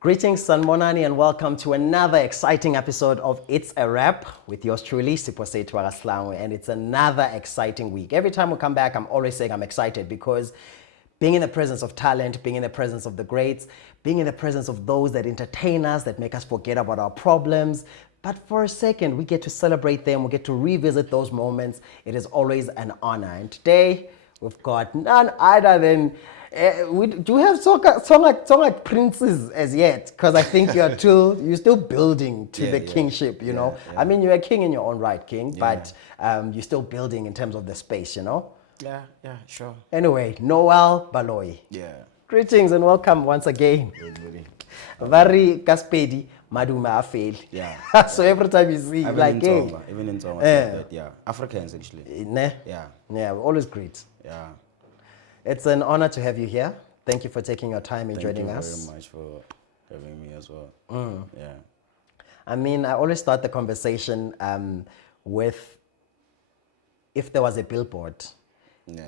Greetings, Sanmonani, and welcome to another exciting episode of It's a Wrap with yours truly, Sipho, and it's another exciting week. Every time we come back, I'm always saying I'm excited because being in the presence of talent, being in the presence of the greats, being in the presence of those that entertain us, that make us forget about our problems, but for a second, we get to celebrate them, we get to revisit those moments. It is always an honor. And today, we've got none other than do you have song like princes as yet? Because I think you're still building to the kingship, you know. I mean, you're a king in your own right, king, but you're still building in terms of the space, you know. Yeah, sure. Anyway, Noel Baloyi. Yeah. Greetings and welcome once again. Very Kaspedi Maduma Afel. Yeah. So every time you see, like, hey, even in Tonga, that, yeah. Africans actually. Yeah, we're always great. Yeah. It's an honor to have you here. Thank you for taking your time and joining us. Thank you very much for having me as well. Yeah. I mean, I always start the conversation with if there was a billboard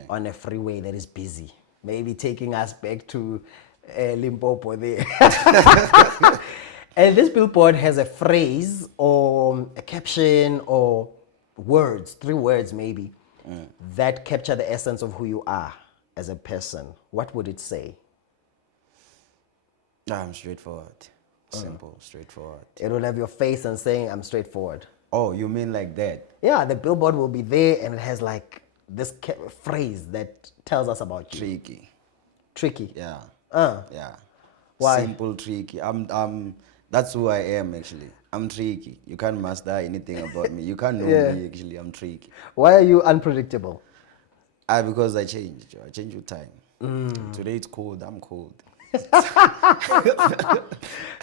on a freeway that is busy, maybe taking us back to Limpopo there. And this billboard has a phrase or a caption or words, 3 words maybe, that capture the essence of who you are as a person. What would it say? I'm straightforward. Simple, straightforward. It will have your face and saying, I'm straightforward. Oh, you mean like that? Yeah, the billboard will be there and it has like this phrase that tells us about you. Tricky. Yeah. Yeah. Why? Simple, tricky. That's who I am actually. I'm tricky. You can't master anything about me. You can't know me actually. I'm tricky. Why are you unpredictable? Because I change. I change with time. Today it's cold. I'm cold. I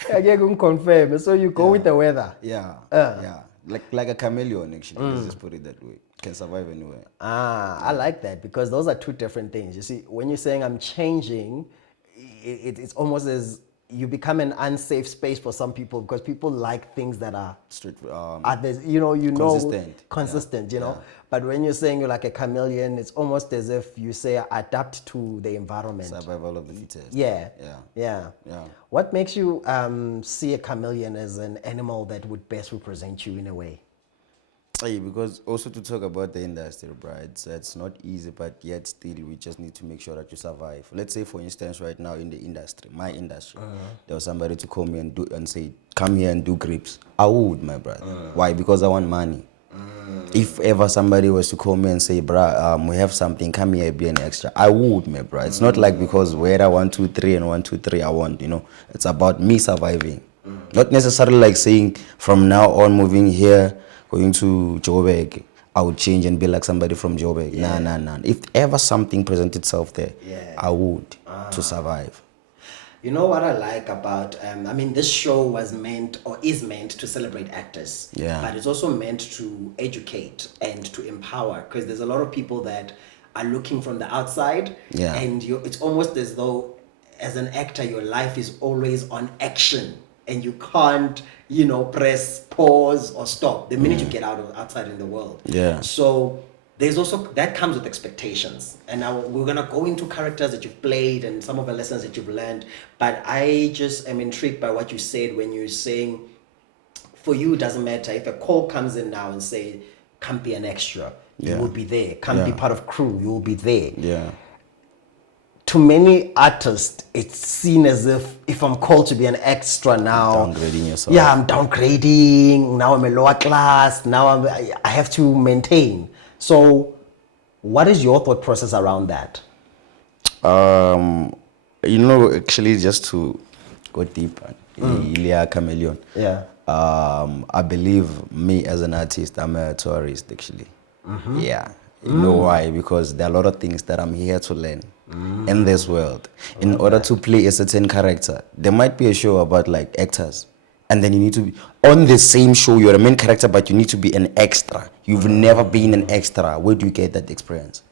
can't confirm. So you go with the weather. Yeah. Like a chameleon actually. Let's just put it that way. Can survive anywhere. I like that because those are 2 different things. You see, when you're saying I'm changing, it's almost as you become an unsafe space for some people because people like things that are consistent, you know. But when you're saying you're like a chameleon, it's almost as if you say adapt to the environment. Survival of the fittest. Yeah. What makes you see a chameleon as an animal that would best represent you in a way? Because also to talk about the industry, bro, it's not easy, but yet still we just need to make sure that you survive. Let's say, for instance, right now in the industry, my industry, there was somebody to call me and say, come here and do grips. I would, my brother. Why? Because I want money. If ever somebody was to call me and say, bro, we have something, come here, be an extra, I would, my bro. It's not like because where I 1, 2, 3 and 1, 2, 3, I want, you know. It's about me surviving. Not necessarily like saying from now on moving here, going to Joburg, I would change and be like somebody from Joburg. Nah. If ever something presents itself there, I would to survive. You know what I like about, this show was meant or is meant to celebrate actors. Yeah. But it's also meant to educate and to empower because there's a lot of people that are looking from the outside. Yeah. And it's almost as though as an actor, your life is always on action. And you can't, press pause or stop the minute you get outside in the world. Yeah. So there's also, that comes with expectations. And now we're going to go into characters that you've played and some of the lessons that you've learned. But I just am intrigued by what you said when you're saying, for you, it doesn't matter. If a call comes in now and say, come be an extra, you will be there. Come be part of crew, you will be there. Yeah. To many artists, it's seen as if I'm called to be an extra now. Downgrading yourself. Yeah, I'm downgrading. Now I'm a lower class. Now I have to maintain. So, what is your thought process around that? Actually, just to go deeper, Ilya Chameleon. Yeah. I believe me as an artist, I'm a tourist actually. Yeah. You know why? Because there are a lot of things that I'm here to learn in this world. In order to play a certain character, there might be a show about like actors. And then you need to be on the same show, you're a main character, but you need to be an extra. You've never been an extra. Where do you get that experience?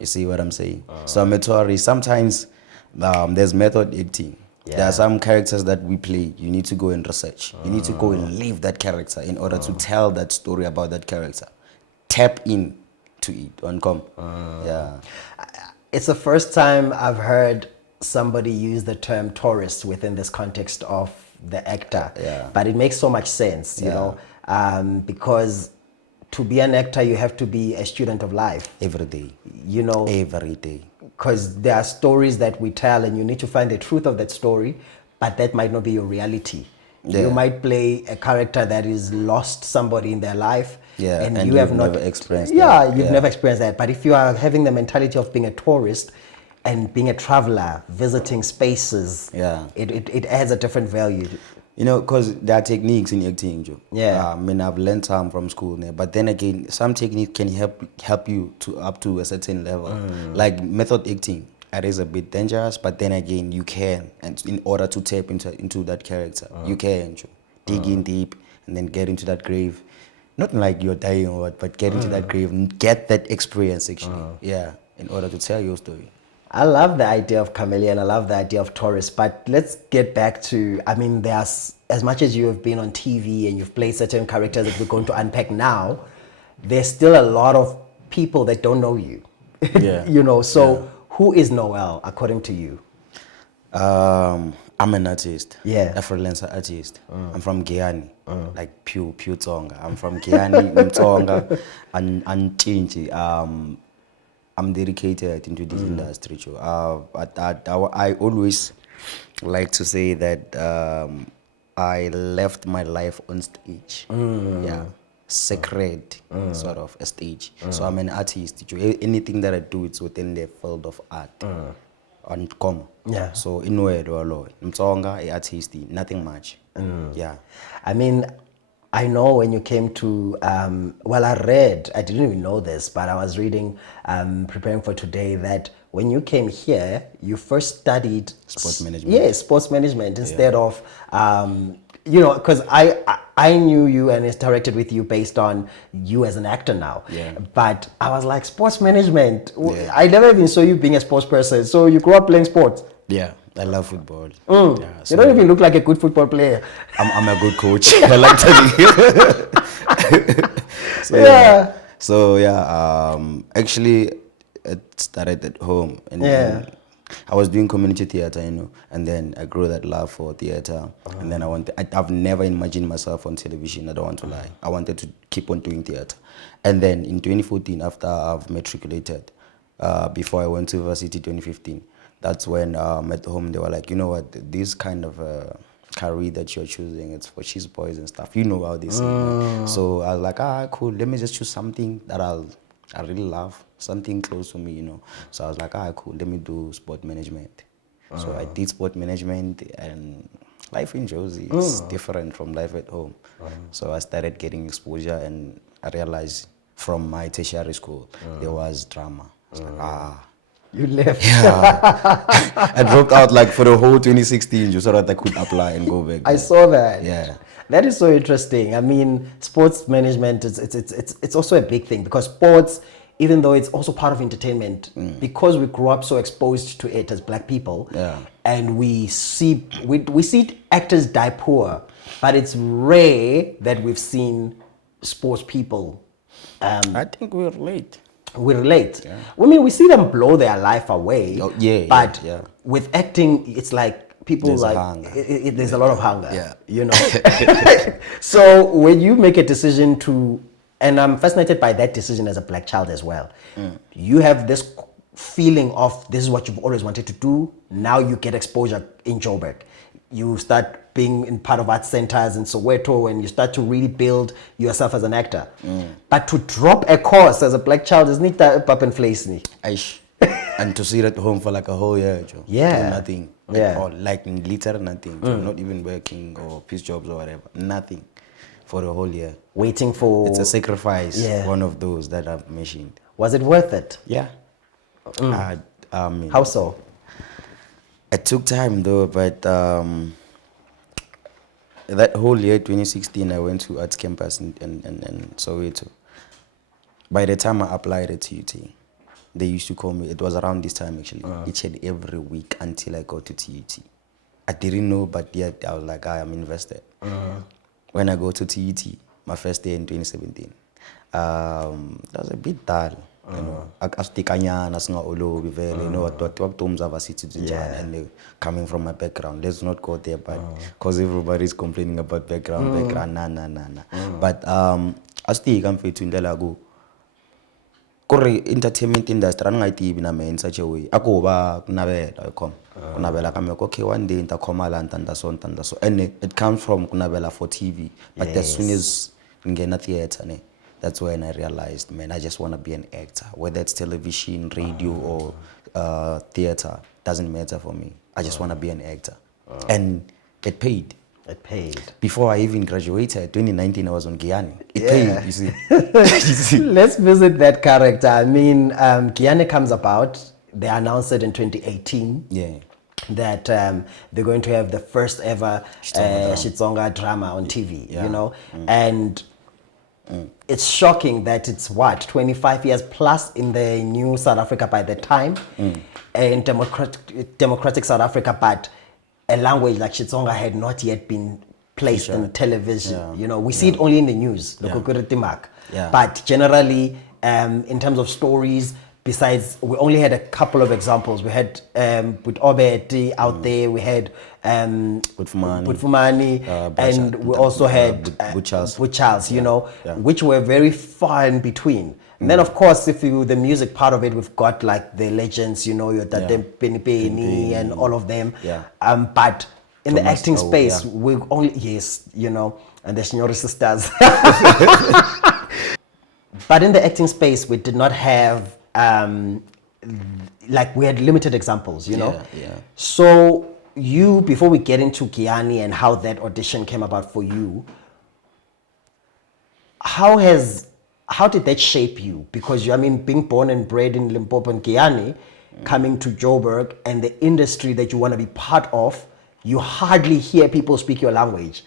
You see what I'm saying? So I'm a tourist. Sometimes there's method acting. Yeah. There are some characters that we play. You need to go and research. You need to go and live that character in order to tell that story about that character. Tap in to it and come. Yeah. It's the first time I've heard somebody use the term tourist within this context of the actor. Yeah. But it makes so much sense, you know, because to be an actor, you have to be a student of life. Every day. You know, Every day. because there are stories that we tell and you need to find the truth of that story, but that might not be your reality. Yeah. You might play a character that is lost somebody in their life, Yeah, and and you have you've not never experienced yeah, that. you've Yeah. never experienced that. But if you are having the mentality of being a tourist and being a traveler, visiting spaces, Yeah. it adds a different value. You know, because there are techniques in acting, Joe. Yeah. I mean, I've learned some from school, né? But then again, some technique can help you to up to a certain level. Like method acting, it is a bit dangerous, but then again, you can, and in order to tap into that character, you can, Joe. Dig in deep and then get into that grave. Not like you're dying or what, but get into that grave and get that experience actually. Yeah, in order to tell your story. I love the idea of chameleon. I love the idea of tourist. But let's get back to, I mean, there's, as much as you have been on TV and you've played certain characters that we're going to unpack now, there's still a lot of people that don't know you. Yeah. You know, so who is Noel according to you? I'm an artist. Yeah. A freelancer artist. I'm from Guyana. Like pure Tonga. I'm from Guyana, Tonga, and Tinchi. I'm dedicated into this industry. I always like to say that I left my life on stage. Yeah, sacred sort of a stage. So I'm an artist. Anything that I do, it's within the field of art. On com. Yeah. So in word or law, Mtsonga, artist, nothing much. Yeah. I mean, I know when you came to, well, I didn't even know this, but I was reading, preparing for today, that when you came here, you first studied Sports management. Yes, sports management instead of, you know, because I knew you and interacted with you based on you as an actor now. Yeah. But I was like, sports management. Yeah. I never even saw you being a sports person. So you grew up playing sports. Yeah, I love football. Mm. Yeah, You don't even look like a good football player. I'm a good coach. I like telling you. So, Yeah. So yeah, actually, it started at home, and then I was doing community theater, you know, and then I grew that love for theater, and then I've never imagined myself on television. I don't want to lie. I wanted to keep on doing theater, and then in 2014, after I've matriculated, before I went to university, 2015. That's when at home they were like, you know what, this kind of career that you're choosing, it's for cheese boys and stuff. You know how they say. So I was like, cool. Let me just choose something that I really love, something close to me, you know. So I was like, cool. Let me do sport management. So I did sport management, and life in Josie is different from life at home. So I started getting exposure, and I realized from my tertiary school there was drama. I was like, You left. yeah. I dropped out like for the whole 2016 just so that I could apply and go back. I saw that. Yeah. That is so interesting. I mean, sports management it's also a big thing, because sports, even though it's also part of entertainment, because we grew up so exposed to it as black people, and we see actors die poor, but it's rare that we've seen sports people. I think we're late. We relate. Yeah. I mean, we see them blow their life away. Oh, yeah, but yeah. with acting, it's like people There's like hunger. There's a lot of hunger. Yeah. You know. So when you make a decision to, and I'm fascinated by that decision as a black child as well. You have this feeling of this is what you've always wanted to do. Now you get exposure in Joburg. You start being in part of art centers in Soweto, and you start to really build yourself as an actor. But to drop a course as a black child is not that up and place. Aish. And to sit at home for like a whole year, Joe. Yeah. Do nothing. Yeah. Or like literally nothing. Joe. Not even working or piece jobs or whatever. Nothing for the whole year. Waiting for... It's a sacrifice. Yeah. One of those that I've mentioned. Was it worth it? Yeah. How so? It took time though, but that whole year, 2016, I went to Arts Campus in Soweto. By the time I applied at TUT, they used to call me, it was around this time actually, each and every week until I got to TUT. I didn't know, but yet I was like, I'm invested. When I go to TUT, my first day in 2017, that was a bit dull. You know, asitikanyana singa olobi vele, you know what vutomi bya varsity byi njani, and coming from my background, let's not go there, but because everybody's complaining about background, nah. But asitika mfethu indlela ku kuri entertainment industry ani nga yi tivi na me in such a way ako va kunavela khoma kunavela ka me okay one day nta khoma la nta so and it comes from kunavela for TV, but as soon as ngena theater ne, that's when I realized, man, I just want to be an actor, whether it's television, radio, or theater, doesn't matter for me. I just want to be an actor, and it paid. It paid. Before I even graduated, 2019, I was on Guyana. It paid, you see. You see. Let's visit that character. I mean, Guyana comes about. They announced it in 2018. Yeah. That they're going to have the first ever Xitsonga drama on TV, you know, and it's shocking that it's what 25 years plus in the new South Africa by the time, in democratic South Africa, but a language like Xitsonga had not yet been placed in television. You know, we see it only in the news, but generally, in terms of stories. Besides, we only had a couple of examples. We had with Obeti out there. We had Butfumani, and we also had Butchals, you know, which were very far in between. And then, of course, if you the music part of it, we've got like the legends, you know, your Tate Penny Penny and all of them. But in the acting space, we only you know, and the Signori sisters. But in the acting space, we did not have. Like we had limited examples, you know. So you, before we get into Guyana and how that audition came about for you, how did that shape you? Because you, I mean, being born and bred in Limpopo and Guyana, coming to Joburg and the industry that you want to be part of, you hardly hear people speak your language.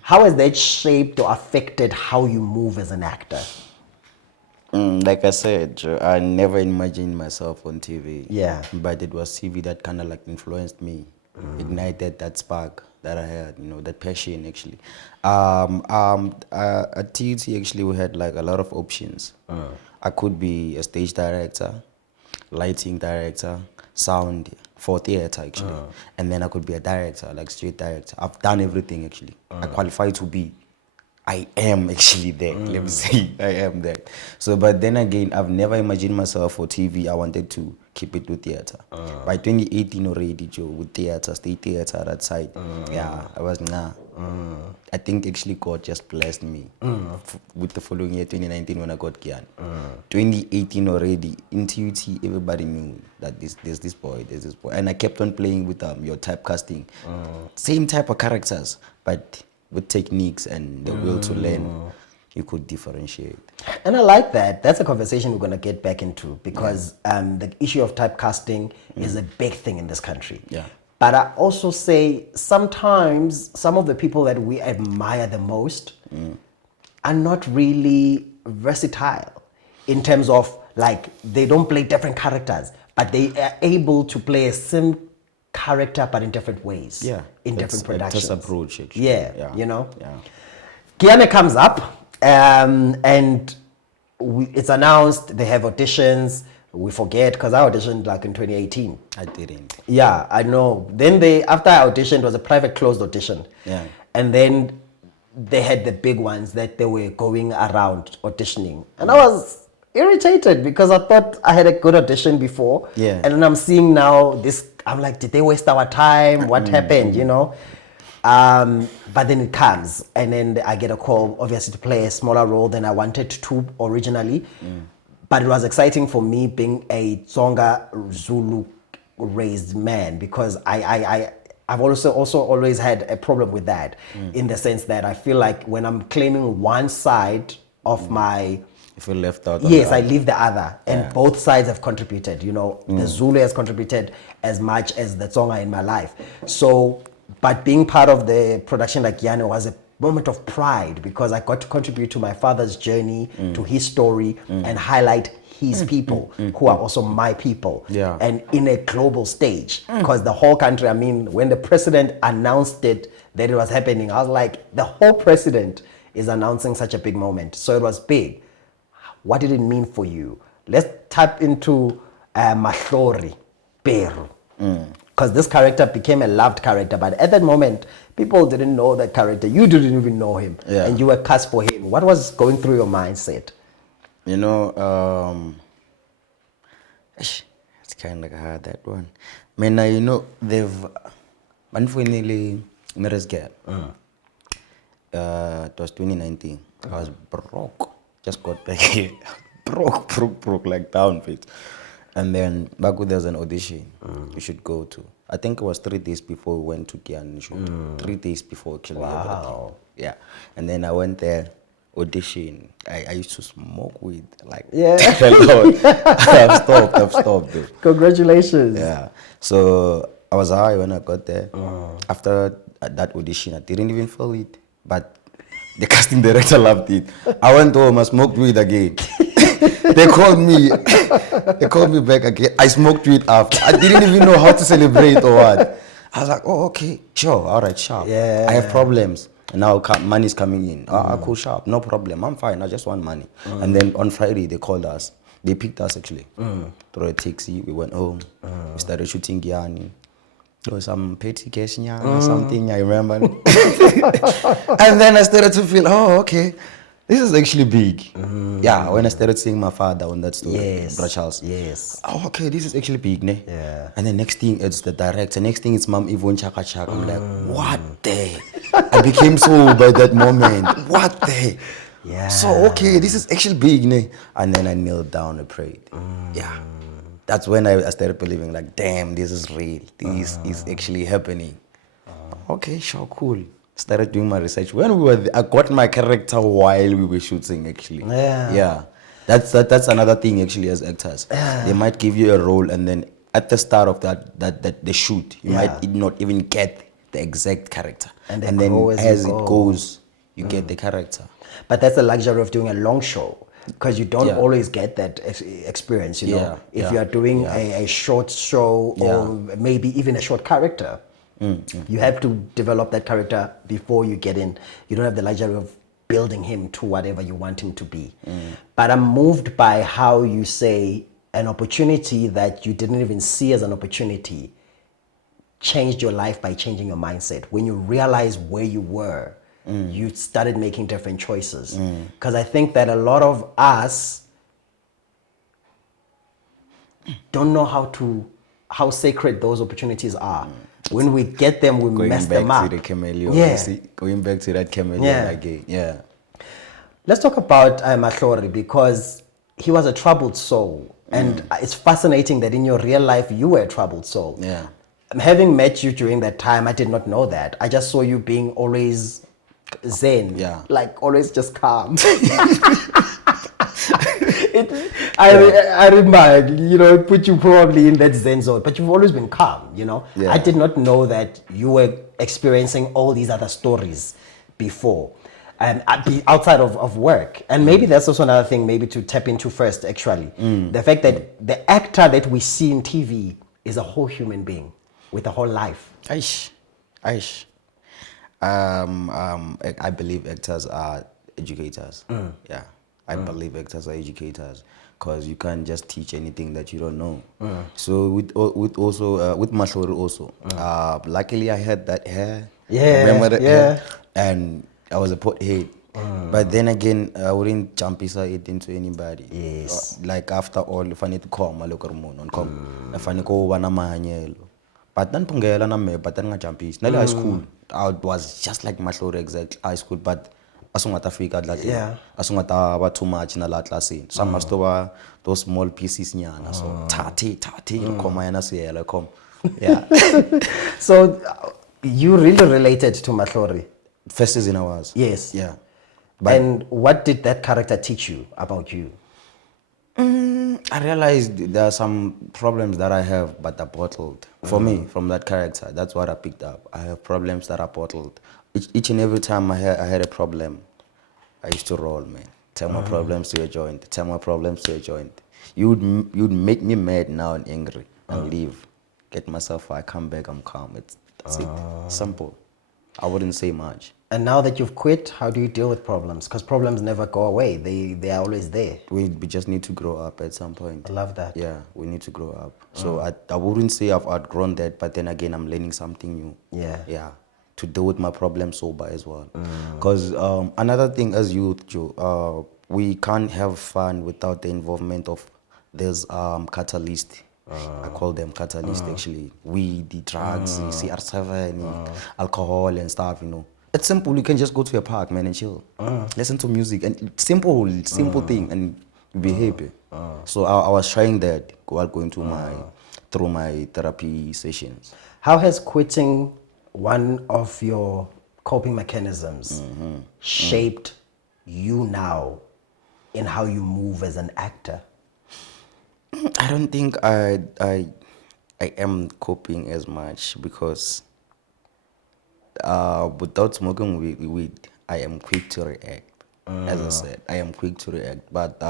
How has that shaped or affected how you move as an actor? Like I said, Joe, I never imagined myself on TV. Yeah. But it was TV that kind of like influenced me, ignited that spark that I had, you know, that passion actually. At TUT actually we had like a lot of options. I could be a stage director, lighting director, sound for theater actually. And then I could be a director, like street director. I've done everything actually. I qualify to be. I am actually there. Let me say I am there. So, but then again, I've never imagined myself for TV. I wanted to keep it with theater. By 2018 already, Joe, with theater, state theater that side. Yeah, I was I think actually God just blessed me with the following year, 2019, when I got Guyana. 2018 already, in TUT, everybody knew that there's this boy, and I kept on playing with your typecasting, same type of characters, but with techniques and the will to learn, you could differentiate. And I like that. That's a conversation we're going to get back into because the issue of typecasting is a big thing in this country. But I also say sometimes some of the people that we admire the most are not really versatile in terms of like they don't play different characters, but they are able to play a same character but in different ways, in different productions. That's approach actually. You know. Guyana comes up and it's announced they have auditions. We forget because I auditioned like in 2018. I didn't. Yeah, I know. Then after I auditioned, it was a private closed audition. And then they had the big ones that they were going around auditioning, and I was irritated because I thought I had a good audition before. And then I'm seeing now this. I'm like, did they waste our time? What happened? You know. But then it comes, and then I get a call, obviously, to play a smaller role than I wanted to originally. But it was exciting for me being a Tsonga Zulu raised man because I've also always had a problem with that in the sense that I feel like when I'm claiming one side of my if you left out I leave the other, and both sides have contributed. You know, the Zulu has contributed as much as the Tsonga in my life. So, but being part of the production like Guyana was a moment of pride because I got to contribute to my father's journey, to his story, and highlight his people who are also my people, and in a global stage, because the whole country, I mean, when the president announced it that it was happening, I was like, the whole president is announcing such a big moment, so it was big. What did it mean for you? let's tap into Mahlori Peru. Because this character became a loved character, but at that moment, people didn't know that character. You didn't even know him, and you were cast for him. What was going through your mindset? You know, it's kind of hard, that one. I mean, you know, they've unfortunately married girl. It was 2019. I was broke. Just got back here. broke, like down fit. And then back when there was an audition you should go to. I think it was 3 days before we went to Kian shoot. 3 days before actually. Wow. Yeah. And then I went there, audition. I used to smoke weed. Like, Yeah. I've stopped dude. Congratulations. Yeah. So I was high when I got there. After that audition, I didn't even feel it. But the casting director loved it. I went home, I smoked weed again. They called me back again. I smoked weed after. I didn't even know how to celebrate or what. I was like, oh, okay, sure, all right, sharp. Yeah. I have problems. And now money's coming in. Cool, sharp, no problem. I'm fine, I just want money. And then on Friday, they called us. They picked us actually. Through a taxi, we went home. We started shooting Gianni. There was some petty cash or something, I remember. And then I started to feel, oh, okay, this is actually big. Yeah, when I started seeing my father on that story, Bro Charles. Yes. Oh, okay, this is actually big, ne? Yeah. And the next thing, it's the director. Next thing, it's Mom Yvonne Chaka Chaka. I'm like, what the? I became so by that moment. What the? Yeah. So, okay, this is actually big, ne? And then I knelt down and prayed. Yeah. That's when I started believing, like, damn, this is real. This is actually happening. Okay, sure, cool. Started doing my research. When we were there, I got my character while we were shooting, actually. Yeah. Yeah. That's another thing, actually, as actors. Yeah. They might give you a role, and then at the start of that the shoot, you might not even get the exact character. And then grow as you it go. goes, you get the character. But that's the luxury of doing a long show, because you don't always get that experience, you know. If you are doing a short show or maybe even a short character, you have to develop that character before you get in. You don't have the luxury of building him to whatever you want him to be. But I'm moved by how you say an opportunity that you didn't even see as an opportunity changed your life by changing your mindset. When you realize where you were, you started making different choices. Because I think that a lot of us don't know how sacred those opportunities are. When we get them, we mess them up. Going back to the chameleon. Going back to that chameleon again. Yeah. Let's talk about Mahlori, because he was a troubled soul. And it's fascinating that in your real life, you were a troubled soul. Yeah. Having met you during that time, I did not know that. I just saw you being always zen, like always just calm. I remember, you know, it put you probably in that zen zone, but you've always been calm, you know. I did not know that you were experiencing all these other stories before, and outside of work. And maybe that's also another thing maybe to tap into first, actually. The fact that the actor that we see in TV is a whole human being with a whole life. Aish. I believe actors are educators. Yeah, I believe actors are educators, because you can't just teach anything that you don't know. So with Mahlori also, luckily I had that hair. Remember that hair? And I was a pothead. But then again, I wouldn't jump it into anybody. Yes. Like after all, if I need to come, I look at if I need to go mahanyelo. But then pungela na me, but then I jump is. High school, I was just like Mahlori, exact high school, but asungata fika that asungata ba too much in a lot class. So must over those small pieces nyana. So tati come yana say come. Yeah. So you really related to Mahlori? First season I was. Yes. Yeah. But and what did that character teach you about you? I realized there are some problems that I have, but are bottled. For me, from that character, that's what I picked up. I have problems that are bottled. Each and every time I had a problem, I used to roll, man. Tell my problems to a joint. Tell my problems to a joint. You'd make me mad now and angry and leave. Get myself, I come back, I'm calm. That's it. Simple. I wouldn't say much. And now that you've quit, how do you deal with problems? Because problems never go away. They are always there. We just need to grow up at some point. I love that. Yeah, we need to grow up. So I wouldn't say I've outgrown that, but then again, I'm learning something new. Yeah. Yeah, to deal with my problem sober as well. Because another thing as youth, Joe, we can't have fun without the involvement of there's catalyst. I call them catalyst actually. Weed, the drugs, the CR7, alcohol and stuff, you know. It's simple. You can just go to a park, man, and chill. Listen to music and simple thing, and you'll be happy. So I was trying that while going to through my therapy sessions. How has quitting one of your coping mechanisms shaped you now in how you move as an actor? I don't think I am coping as much because without smoking weed, I am quick to react. As I said, I am quick to react, but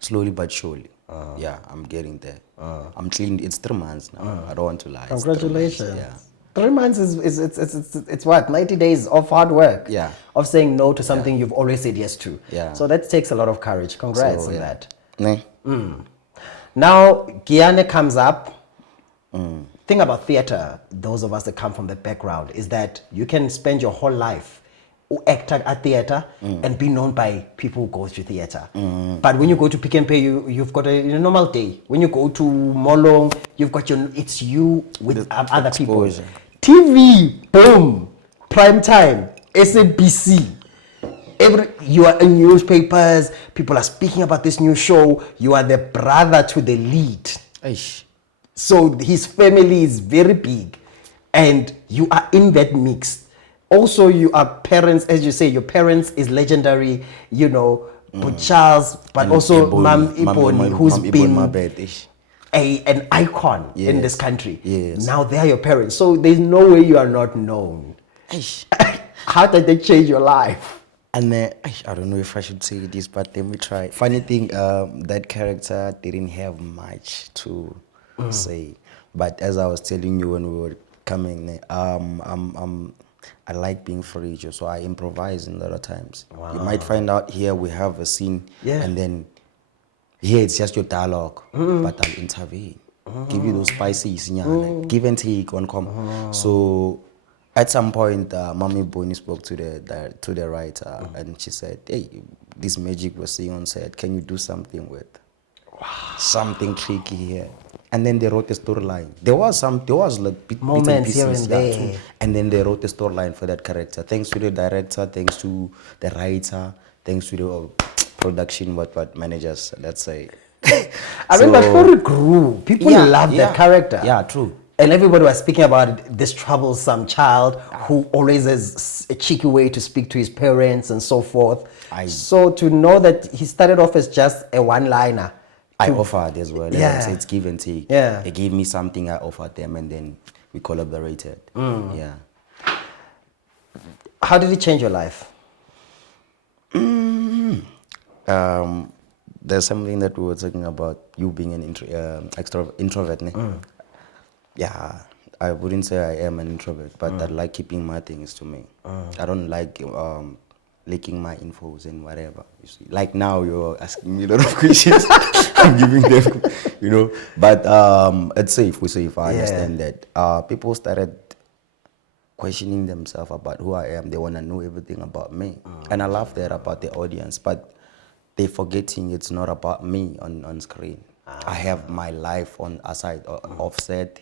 slowly but surely, yeah, I'm getting there. I'm clean. It's 3 months now. I don't want to lie. It's 3 months, Congratulations. yeah. 3 months is it's what, 90 days of hard work. Yeah. Of saying no to something you've always said yes to. Yeah. So that takes a lot of courage. Congrats So, on yeah. that. Ne? Now, Guyane comes up. Thing about theater, those of us that come from the background, is that you can spend your whole life acting at theater and be known by people who go to theater. But when you go to Pick and Pay, you've got a normal day. When you go to Molong, you've got it's you with other people. exposure. TV, boom, prime time, SABC. You are in newspapers, people are speaking about this new show, you are the brother to the lead. Aish. So his family is very big and you are in that mix. Also, you are parents, as you say, your parents is legendary, you know, but Charles, but And also Ebony, Mam Iboni, who's Mam been Iboni Mabet, ish. an icon in Yes. this country. Yes. Now they are your parents. So there's no way you are not known. Aish. How did they change your life? And I don't know if I should say this, but let me try. Funny thing, that character didn't have much to say. But as I was telling you when we were coming, I like being free, so I improvise a lot of times. You might find out here we have a scene, Yeah. and then here it's just your dialogue, but I'll intervene, give you those spices, like give and take on So at some point, Mommy Bonnie spoke to the writer, and she said, "Hey, this magic we're seeing on set, can you do something with something tricky here?" And then they wrote a storyline. There was like bits and Moments pieces, here and there. too. And then they wrote a storyline for that character. Thanks to the director, thanks to the writer, thanks to the production, what managers, let's say. I mean, but before it grew, people loved that character. Yeah, true. And everybody was speaking about this troublesome child who always has a cheeky way to speak to his parents and so forth. So to know that he started off as just a one-liner. I offered as well. Yeah. So it's give and take. Yeah. They gave me something, I offered them, and then we collaborated. Yeah. How did it change your life? There's something that we were talking about, you being an introvert. Ne? Yeah, I wouldn't say I am an introvert, but I like keeping my things to me. I don't like leaking my infos and whatever. You see, like now you're asking me a lot of questions. I'm giving them, you know. But it's safe. We safe. I understand that. People started questioning themselves about who I am. They want to know everything about me, and I love that about the audience. But they're forgetting it's not about me on screen. I have my life on aside, offset,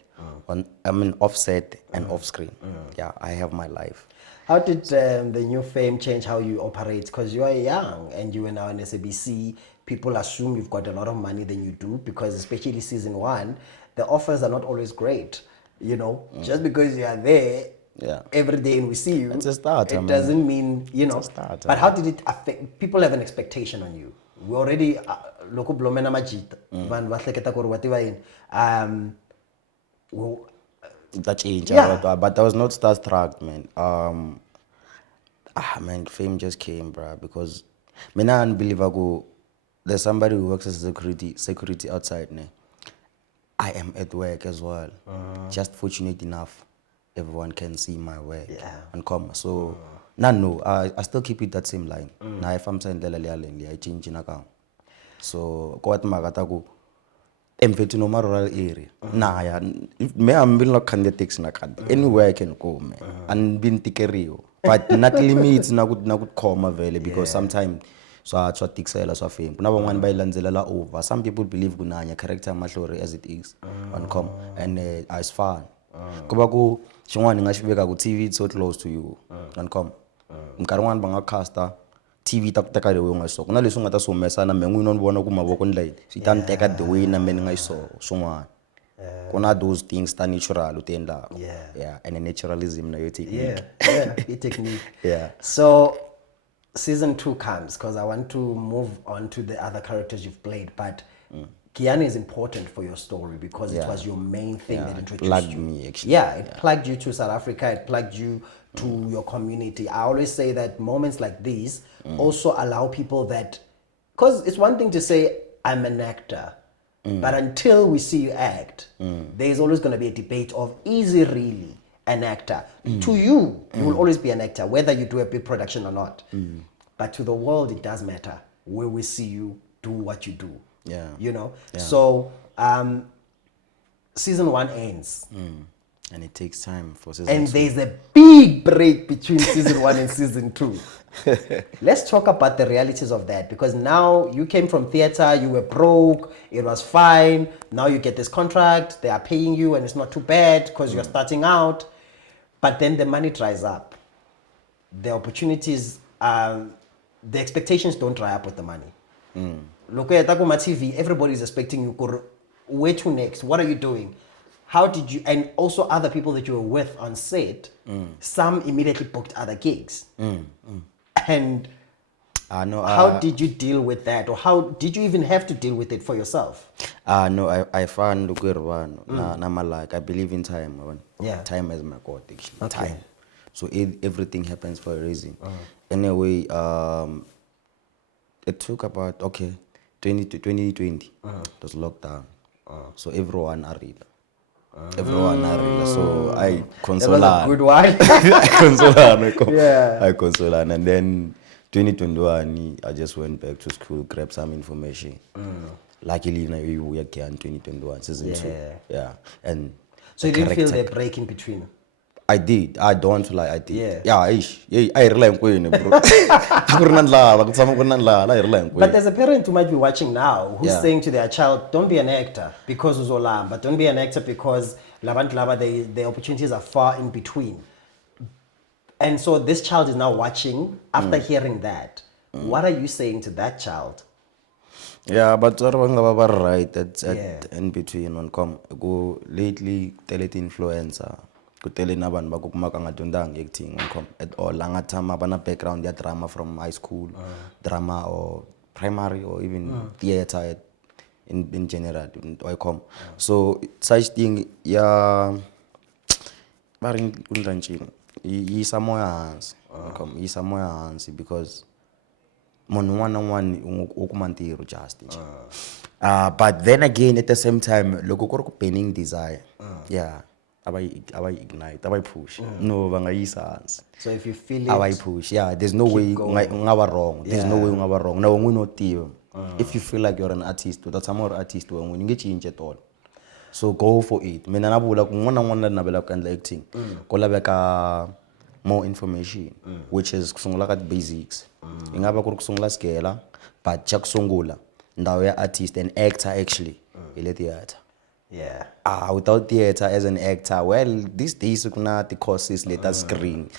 offset and off screen. Yeah, I have my life. How did the new fame change how you operate? Because you are young and you are now in SABC. People assume you've got a lot of money than you do because especially season 1, the offers are not always great. You know, just because you are there every day and we see you, it's a start, it doesn't mean, you know. It's a start, but how did it affect? People have an expectation on you. We already, loko blomena majita, van wahleketa kuri watiwa yini. That change, Yeah. but I was not starstruck, man. Man, fame just came, bruh, because I unbelievable. There's somebody who works as security outside, ne? I am at work as well. Just fortunate enough everyone can see my work and come. So I still keep it that same line. Na if I'm saying I change in account. So what magata go emfetu no rural area. Nah, if me I'm being like candidates na anywhere I can go, man. And been tikerio. But not limits na good come available because sometimes so I try to sell so fame. Kuna one by lanzela over. Some people believe gunanya character mashore as it is on come and it's fun. Kuba ku xin'wana nga xiveka ku TV it's so close to you on come. Nkarhi wun'wana banga caster TV ta ku teka lewe nga so. Kuna leswi nga ta swi humesa na me n'wini no vona ku mavoko ndlela. Swi ta ni teka the way na me ni nga so swin'wana. Kuna those things ta natural utenda. Yeah, and a naturalism na yo technique. Technique. Yeah. So season 2 comes because I want to move on to the other characters you've played, but Kiani is important for your story because it was your main thing that introduced plugged you. Me actually. Yeah, it plugged you to South Africa, it plugged you to your community. I always say that moments like these also allow people that, because it's one thing to say, I'm an actor, but until we see you act, there's always going to be a debate of, is he really an actor? To you, you will always be an actor, whether you do a big production or not. But to the world, it does matter where we see you do what you do. Yeah. You know? So, season 1 ends. And it takes time for season 2. And there's a big break between season 1 and season 2. Let's talk about the realities of that, because now you came from theater, you were broke, it was fine. Now you get this contract, they are paying you, and it's not too bad because you're starting out. But then the money dries up. The opportunities, the expectations don't dry up with the money. Look at TV, everybody's expecting you. Where to next? What are you doing? How did you, and also other people that you were with on set, some immediately booked other gigs. And how did you deal with that? Or how did you even have to deal with it for yourself? No, I found like I believe in time. Time is my God, actually. Time. So everything happens for a reason. Anyway, it took about 2020. It was lockdown. So everyone are real. Everyone are real. So I console. That was a good one. I console. And then 2021, I just went back to school, grabbed some information. Luckily, we are here in 2021 season 2. Yeah. And so you didn't feel the break in between? I did. I don't want to lie. I did. Yeah. I rely on you, bro. But there's a parent who might be watching now who's saying to their child, don't be an actor because uzolam, but don't be an actor because the opportunities are far in between. And so this child is now watching after hearing that. What are you saying to that child? Yeah, but right at in between on go lately tell it influencer. Kutele naban bakukumaka ngadondang acting at all langatama bana background ya drama from high school, drama or primary or even theater in general so such thing baring kundanchini isa moya hansi because munhu un'wana na un'wana u kuma ntirho just but then again at the same time loko ku ri ku burning desire abai ignite, abai push. No, so if you feel it, abai push. There's no way ngaba wrong. There's no way ngaba wrong. Now we not if you feel like you're an artist, that's a more artist when you get change at all. So go for it. Mina nabula kungona na bela ku acting. Ko laveka more information, which is kusungula ka basics. Ingaba ku kusungula scale, but cha kusungula ndawo ya artist and actor actually ile theater. Without theater as an actor, well, these days the courses later screen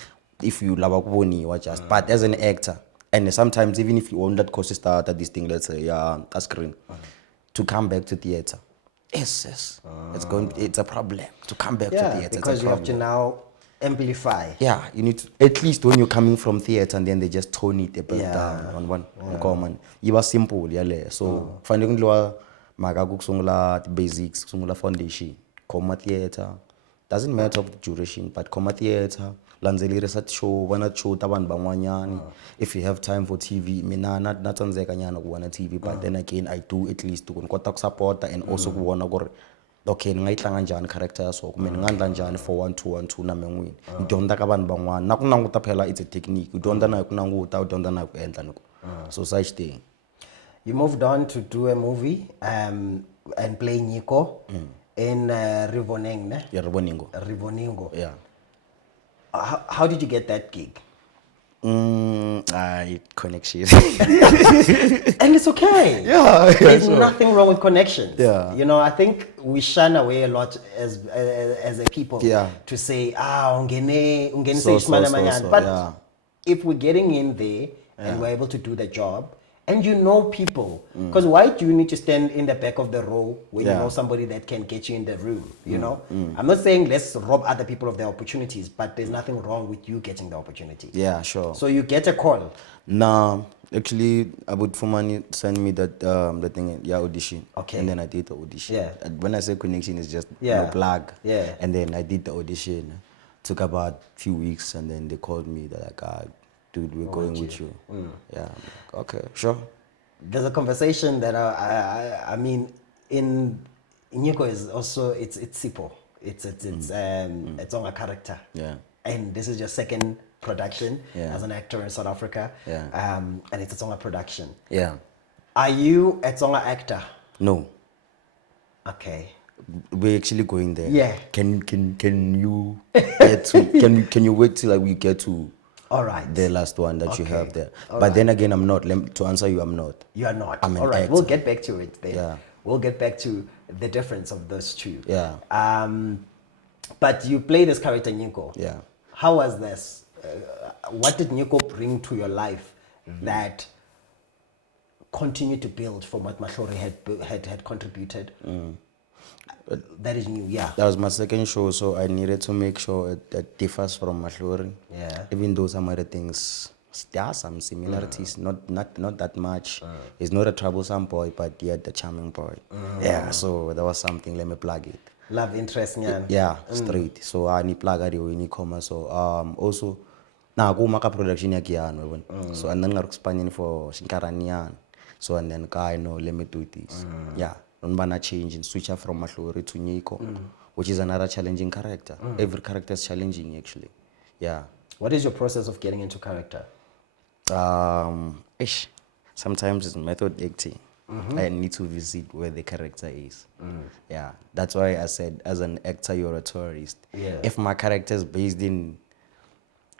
if you love kuboniwa just. But as an actor, and sometimes even if you own that course start at this thing, let's say a screen, to come back to theater, it's a problem to come back to theater because you have to now amplify. You need to, at least when you're coming from theater and then they just tone it a bit down on one common. You are simple, so finding maka kusungula the basics, kusungula foundation, comma theater. Doesn't matter of the duration, but comma theater, lanzelire sat show, wana show taban bangwanyani. If you have time for TV, mina not anzeka nyana kuwana TV, but then again I do at least to support and also kuwana gore okay ni nga yi tlanga njhani character ya so kumbe ni nga endla njhani for 1 2 1 2 na me n'wini ni dyondza ka vanhu van'wana na ku languta phela it's a technique u dyondza na hi ku languta u dyondza na hi ku endla ni ku so such thing. You moved on to do a movie and play Nico in Rivoneng, ne? Yeah, Rivoningo. Rivoningo. Yeah. How did you get that gig? Connection. And it's okay. Yeah, There's sure. nothing wrong with connections. Yeah. You know, I think we shun away a lot as a people to say, ungene So, but yeah. if we're getting in there and we're able to do the job, and you know people, because why do you need to stand in the back of the row when you know somebody that can get you in the room, you know? I'm not saying let's rob other people of their opportunities, but there's nothing wrong with you getting the opportunity. Yeah, sure. So you get a call. Nah, actually, Abu Fumani sent me that the thing, audition. Okay. And then I did the audition. Yeah. When I say connection, it's just plug. Yeah. And then I did the audition. Took about a few weeks, and then they called me. They're like, dude, we're going with you. Yeah. I'm like, okay, sure. There's a conversation that I mean, in Nico is also it's Sipho. It's on a character. Yeah. And this is your second production as an actor in South Africa. Yeah. And it's a Tsonga production. Yeah. Are you a Tsonga actor? No. Okay. We're actually going there. Yeah. Can you get to, can you wait till like we get to All right. the last one that you have there? All But then again, I'm not. To answer you, I'm not. You are not. I'm an All right. actor. We'll get back to it then. Yeah. We'll get back to the difference of those two. Yeah. But you play this character Nico. Yeah. How was this? What did Nico bring to your life that continued to build from what Mahlori had contributed? That is new, yeah. That was my second show, so I needed to make sure it differs from Mahlori. Yeah. Even though some other things, there are some similarities, not that much. He's not a troublesome boy, but yet the charming boy. Yeah, so there was something, let me plug it. Love interest, yeah. Yeah, straight. So I need plug it in comma. So also now go make a production ya Kiano. So and then I'm expanding for Shinkaranian. So and then guy no let me do this. Yeah. Don't change and switch up from Mahlori to Nico, which is another challenging character. Every character is challenging actually. Yeah. What is your process of getting into character? Sometimes it's method acting. I need to visit where the character is. Yeah. That's why I said as an actor you're a tourist. Yeah. If my character is based in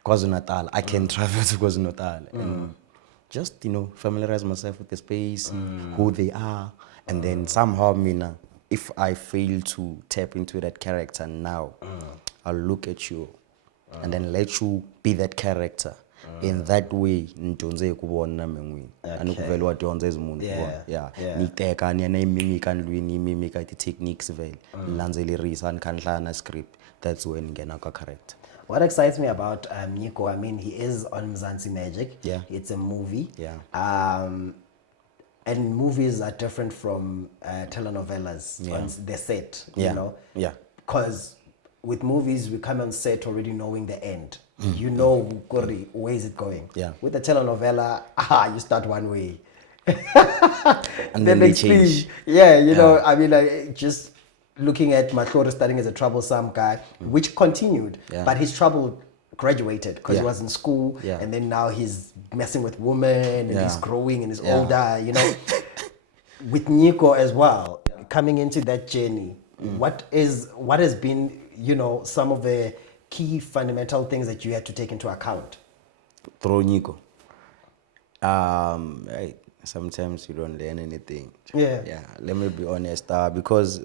KwaZulu-Natal, I can travel to KwaZulu-Natal and just, familiarize myself with the space, who they are. And then somehow, if I fail to tap into that character now, I'll look at you and then let you be that character. In that way, ntonze kubona mengwini. Anukuvela watonze izimuntu. Yeah. Niteka niya mimika ndwini mimika the techniques vele. Lanzelirisa nkanhlana script. That's when ngena ka character. What excites me about Nico, I mean, he is on Mzansi Magic. Yeah. It's a movie. Yeah. And movies are different from telenovelas on the set, you know? Yeah. Because with movies, we come on set already knowing the end. You know, where is it going? Yeah. With the telenovela, you start one way. And then they change. Yeah, you know, I mean, just looking at Mahlori starting as a troublesome guy, which continued, but his trouble graduated because he was in school, and then now he's messing with women and he's growing and he's older, you know. With Nico as well, coming into that journey, what has been, some of the key fundamental things that you had to take into account? Through Nico. Sometimes you don't learn anything. Yeah. Let me be honest. Because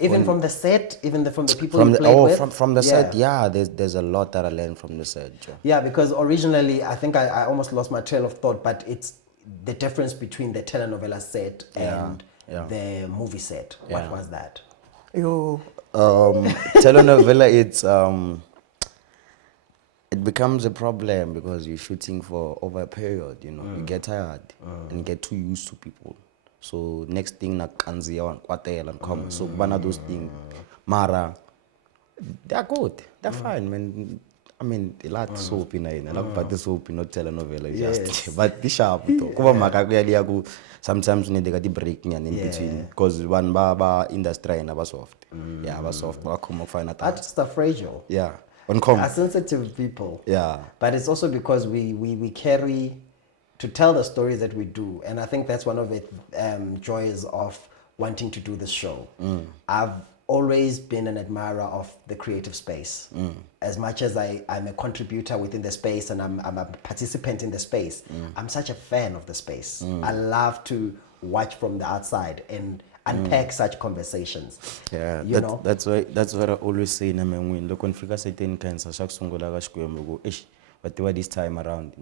even from the set, from the people you played with. From the set, there's a lot that I learned from the set. Yeah, because originally I think I almost lost my trail of thought, but it's the difference between the telenovela set and the movie set. What was that? Telenovela, it becomes a problem because you're shooting for over a period, you get tired and get too used to people. So next thing na kanzia and kwatel and come. So bana those things. Mara, they're good. They're fine, man. mean, a lot soap in it. Like, but the soap, not telenovela, just. But the sharp, though. Kuba makaku sometimes you need to break in between because one baba industry and aba soft. Yeah, aba soft. But come find that. Artists are fragile. Yeah, on come. Are sensitive people. Yeah, but it's also because we carry to tell the stories that we do, and I think that's one of the joys of wanting to do this show. I've always been an admirer of the creative space. As much as I'm a contributor within the space and I'm a participant in the space, I'm such a fan of the space. I love to watch from the outside and unpack such conversations. Yeah, you know? that's what I always say in my win. Look, when figure certain cancer, shakusungula kashikuya go ish. But this time around,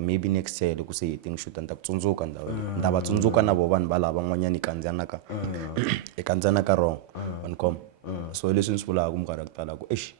maybe next year, look say things shoot and tsunzuka and ndaba tsunzuka na boban bala bangwanyani kanzanaka. E kanzanaka wrong. And come. So lessons will have character like ish.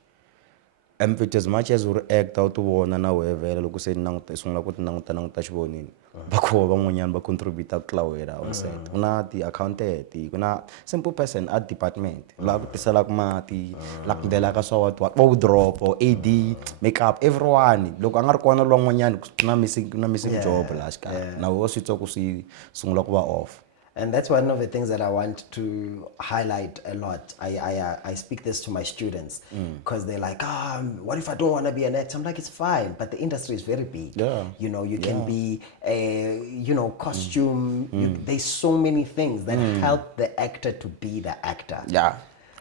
And as much as we act out to one and however, look say nang sungla ko nang tanang tashbonin. Bako bangwanyan ba contribute out klawera on set. Una the accountant, kuna simple person at department. Like tisalak mati, lak dela ka so what wardrobe or AD, makeup, everyone. Look angar ko na longwanyan na missing job last ka. Now also talk si sungla ko off. And that's one of the things that I want to highlight a lot. I speak this to my students because they're like, what if I don't want to be an actor? I'm like, it's fine, but the industry is very big. Yeah. You know, you can be a, costume. There's so many things that help the actor to be the actor. Yeah.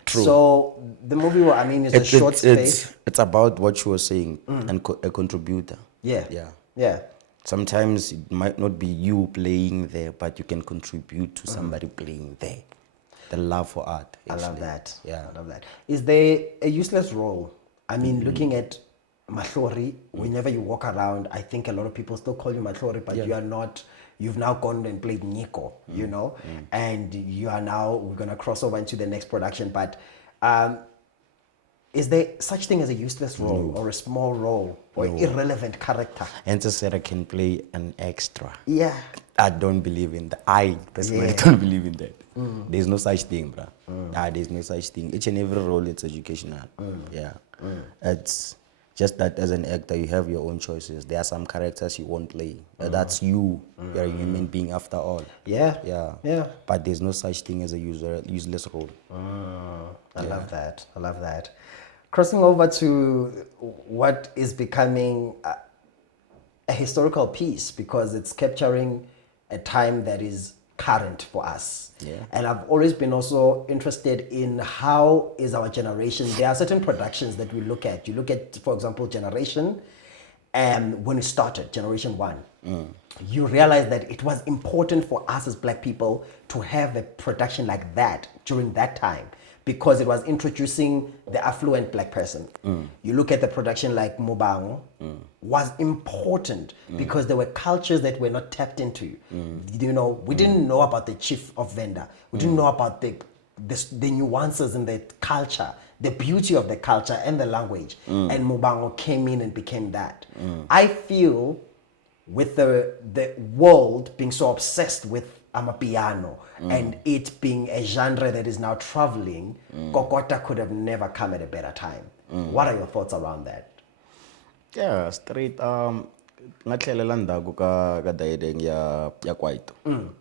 True. So the movie, is a short space. It's about what you were saying and a contributor. Yeah. Sometimes it might not be you playing there, but you can contribute to somebody playing there. The love for art. Actually. I love that. Yeah. I love that. Is there a useless role? I mean, looking at Mahlori, whenever you walk around, I think a lot of people still call you Mahlori, but you are not. You've now gone and played Nico, and you are now, we're going to cross over into the next production, but is there such thing as a useless role or a small role or an irrelevant character? And so Sarah can play an extra. Yeah. I don't believe in that. I personally don't believe in that. There's no such thing, bro. There's no such thing. Each and every role, it's educational. Yeah. It's just that as an actor, you have your own choices. There are some characters you won't play. That's you. You're a human being after all. Yeah. But there's no such thing as a useless role. I love that. Crossing over to what is becoming a historical piece because it's capturing a time that is current for us. And I've always been also interested in how is our generation. There are certain productions that we look at. You look at, for example, Generation, and when it started, Generation 1, you realize that it was important for us as Black people to have a production like that during that time, because it was introducing the affluent Black person. You look at the production like Mubango, was important because there were cultures that were not tapped into. We didn't know about the chief of vendor. We didn't know about the nuances in the culture, the beauty of the culture and the language. And Mubango came in and became that. I feel with the world being so obsessed with Amapiano and it being a genre that is now traveling, Kokota could have never come at a better time. What are your thoughts around that? Yeah, straight ngathlelela ndaku ka diedeng ya kwaito.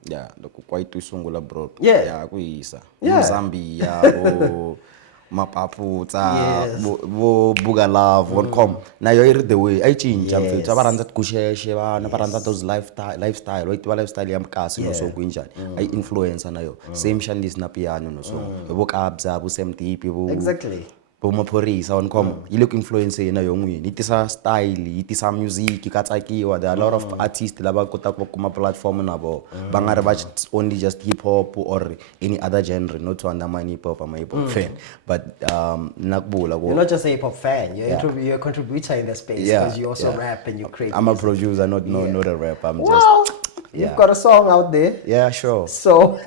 Yeah, loko kwaito isungula bro. Yeah, kuyisa. Zambia mapaputsa bo bugalove wonkom nayo iri the way I change mfethu abaranda kusheshe bana baranda those lifestyle right lifestyle yamkasi no so kunjani I influencer nayo same shandis na piano no so bo kabza bo semtipi bo exactly bo maphorisa wonkom you look influencer yena yongwini itisa style itisa music ikatsakiwa there are a lot of artists laba kota ku kuma platform nabo bangare ba only just hip hop or any other genre, not to undermine hip hop. I'm a hip hop fan, but you're not just a hip hop fan. You're a contributor in the space because you also rap and you create. I'm music. A producer, not a rapper. I'm you've got a song out there. Yeah, sure. So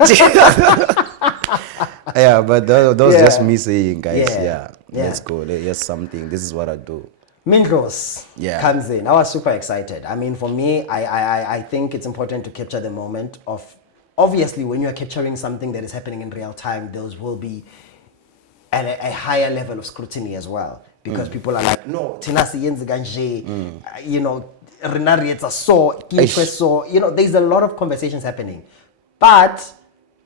yeah, but that was just me saying, guys. Let's go. Here's something. This is what I do. Mindros comes in. I was super excited. I mean, for me, I think it's important to capture the moment of. Obviously, when you are capturing something that is happening in real time, those will be at a higher level of scrutiny as well. because people are like, no, tina siyenzi kanje, you know, rina re etsa so, ke ntho so, you know, there's a lot of conversations happening, but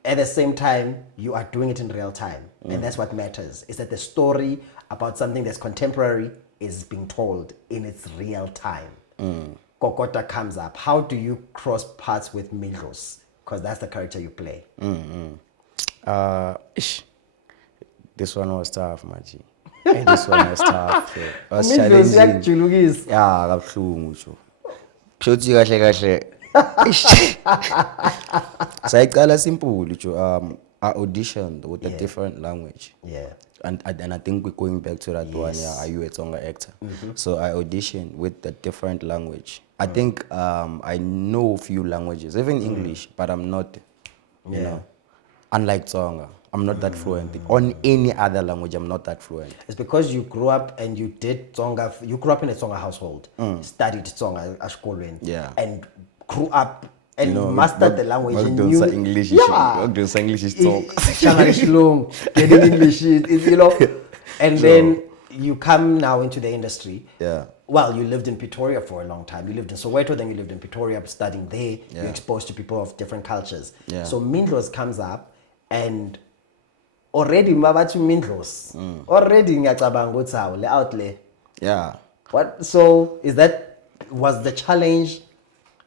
at the same time, you are doing it in real time. And that's what matters, is that the story about something that's contemporary is being told in its real time. Kokota comes up. How do you cross paths with Mindlos? Because that's the character you play. This one was tough, Maji. This one was tough. It was Mindlos challenging. uyakujulukisa. Yeah, kabuhlungu nje. Shothi kahle kahle. Sayicala simple nje. I auditioned with a different language. Yeah. And I think we're going back to that one. Yeah, are you a Tsonga actor? So I auditioned with a different language. I think I know a few languages, even English, but I'm not, you know, unlike Tsonga, I'm not that fluent. On any other language, I'm not that fluent. It's because you grew up and you did Tsonga, you grew up in a Tsonga household, studied Tsonga at school, and grew up and mastered the language and knew English. English is talk. Getting English, you know, and then you come now into the industry. Yeah. Well, you lived in Pretoria for a long time. You lived in Soweto, then you lived in Pretoria, studying there. Yeah. You're exposed to people of different cultures. Yeah. So Mindlos comes up, and already mabatu Mindlos. Already ngiyacabanga ukuthi hawu le outlay. Yeah. What? So was the challenge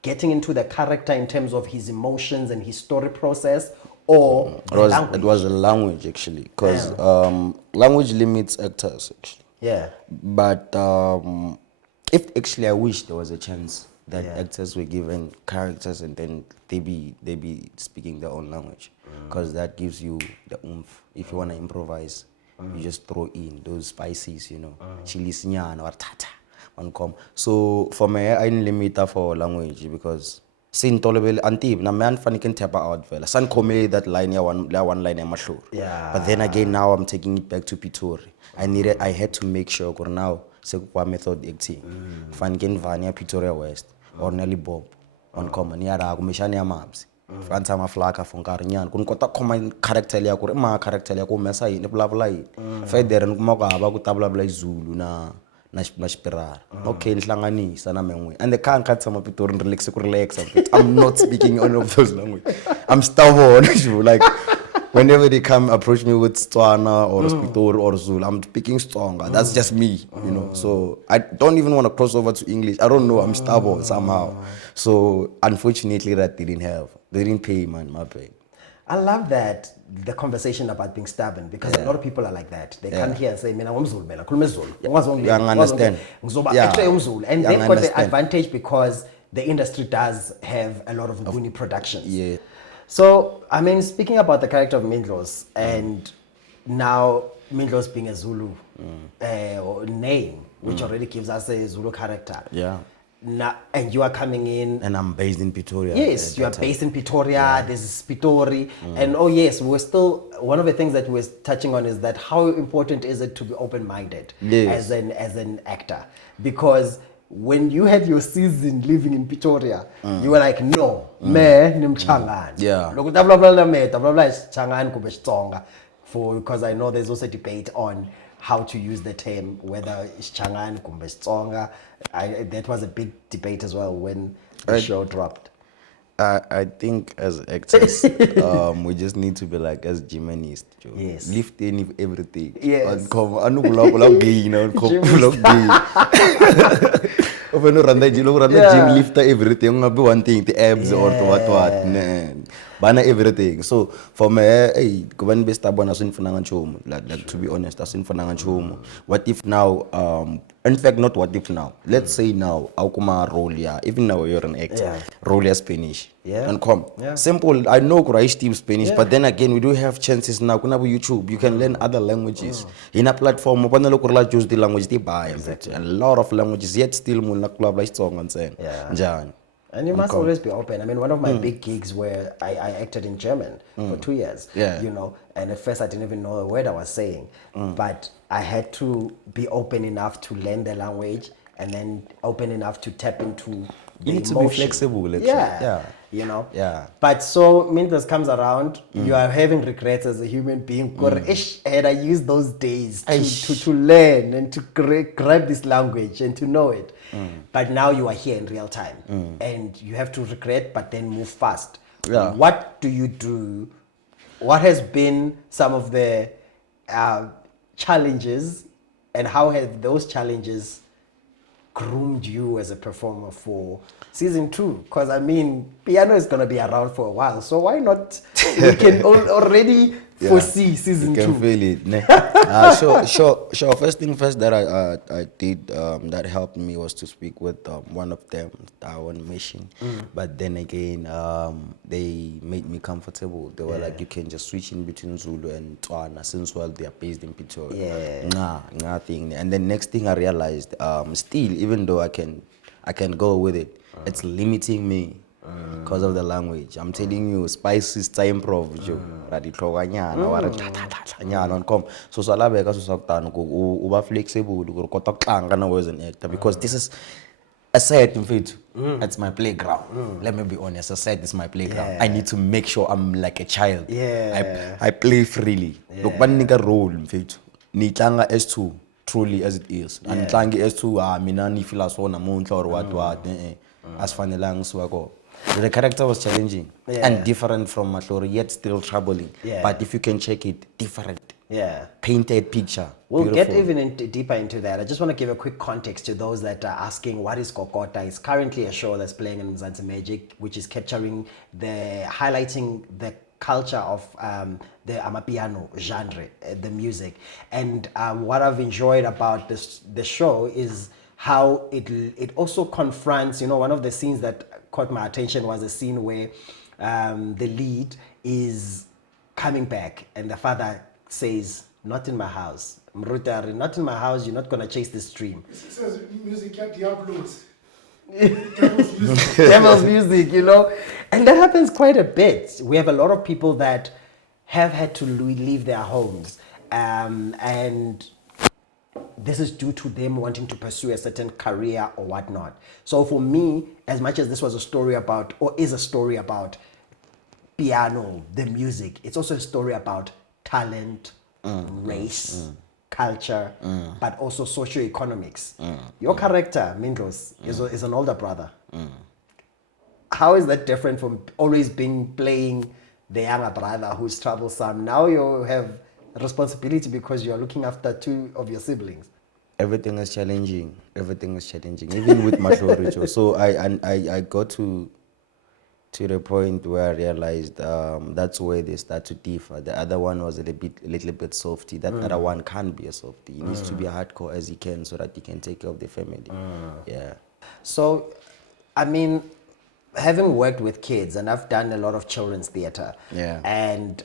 getting into the character in terms of his emotions and his story process, or it was a language actually, because language limits actors actually. Yeah. But if actually I wish there was a chance that actors were given characters and then they be speaking their own language, because that gives you the oomph. If you want to improvise, you just throw in those spices, you know, chili sinyana or tata. So for me, I didn't limit that for language because sin tolerable antib na man funny can tap out vela. San come that line one line I'm sure. Yeah. But then again now I'm taking it back to Pretoria. I had to make sure now se kwa method acting. Fan ken vania Pretoria West or Nelly Bob on common yara kumeshani ya mabs. Fanta maflaka fonkarnyana kun kota common character ya ko ma character ya ko mesa yin bla bla yin. Feder ngumaka ba ku tabla bla izulu na Nashpirara. Okay, nhlanganisa na menwe. And the can't cut some of it or relax. I'm not speaking any of those languages. I'm stubborn. Like whenever they come approach me with Tswana or Spitor or Zulu, I'm speaking stronger. That's just me, you know. So I don't even want to cross over to English. I don't know. I'm stubborn somehow. So unfortunately, that didn't have. They didn't pay, man. My pay. I love that, the conversation about being stubborn, because a lot of people are like that. They come here and say, "Mina ngumZulu, mina khuluma isiZulu." You understand? And they've got the advantage because the industry does have a lot of Nguni productions. Yeah. So, I mean, speaking about the character of Mindlos, and now Mindlos being a Zulu or name, which already gives us a Zulu character. Yeah. Now, and you are coming in, and I'm based in Pretoria. Yes, you are based in Pretoria. There's Pitori, and we're still, one of the things that we're touching on is that how important is it to be open-minded as an actor? Because when you had your season living in Pretoria, you were like, no, me nimchangani. Yeah. Because I know there's also debate on how to use the term, whether it's Changan, kumbe Tsonga. That was a big debate as well when the show dropped. I think as actors, we just need to be like as Jimanists. Yes. Lift in everything. Yes. Gym lift everything. One thing, the abs or what. Bana everything. So for me, hey, kuban best abona sinfunanga nchumu. Like to be honest, asinfunanga nchumu. What if now? In fact, not what if now. Let's say now, aukuma role ya. Even now you're an actor. Role ya Spanish. And come. Simple. I know I speak Spanish, but then again, we do have chances now. Kuna YouTube, you can learn other languages. In a platform, upon the local choose the language they buy. A lot of languages. Yet still, muna club like song and saying. And you must always be open. I mean, one of my big gigs where I acted in German for 2 years, you know, and at first I didn't even know a word I was saying, but I had to be open enough to learn the language and then open enough to tap into the You need to be emotion. flexible, actually. Yeah. You know? Yeah. But so Mintos comes around, you are having regrets as a human being. Had I used those days to learn and to grab this language and to know it. But now you are here in real time. And you have to regret, but then move fast. Yeah. What do you do? What has been some of the challenges, and how have those challenges groomed you as a performer for season 2? Because I mean, piano is going to be around for a while, so why not? We can already foresee season 2. You can feel it. Ne? Sure. First thing first that I did that helped me was to speak with one of them that I went mission. But then again, they made me comfortable. They were like, you can just switch in between Zulu and Tswana since well they are based in Pretoria. Nothing. And then next thing I realized, still even though I can go with it, it's limiting me. Because of the language. I'm telling you, spice is time improv. So salabeka so sakutana uba flexible ukota kuhlanga na as an actor because this is a set in fact. It's my playground. Let me be honest, a set is my playground. I need to make sure I'm like a child. I play freely. Look, one nigga role in fact. Ni tlanga S2 truly as it is. And tlangi S2 mina ni feel as one amount or what as fanelang swako. The character was challenging and different from Matlori, yet still troubling. But if you can check it, different. Painted picture. We'll get even deeper into that. I just want to give a quick context to those that are asking what is Kokota. It's currently a show that's playing in Mzansi Magic, which is highlighting the culture of the Amapiano genre, the music. And what I've enjoyed about the show is how it also confronts, one of the scenes that caught my attention was a scene where the lead is coming back and the father says, not in my house. Mrutari, not in my house, you're not going to chase this dream. It says music at Diablos. Devil's music, And that happens quite a bit. We have a lot of people that have had to leave their homes. And this is due to them wanting to pursue a certain career or whatnot. So for me, as much as this was a story about, or is a story about piano, the music, it's also a story about talent, race, culture, but also socioeconomics. Your character, Mindlos, is an older brother. How is that different from always playing the younger brother who's troublesome? Now you have responsibility because you're looking after 2 of your siblings. Everything is challenging. Even with Matlori. So I got to the point where I realized that's where they start to differ. The other one was a little bit softy. That other one can't be a softy. He needs to be hardcore as he can so that he can take care of the family. So, I mean, having worked with kids, and I've done a lot of children's theater, and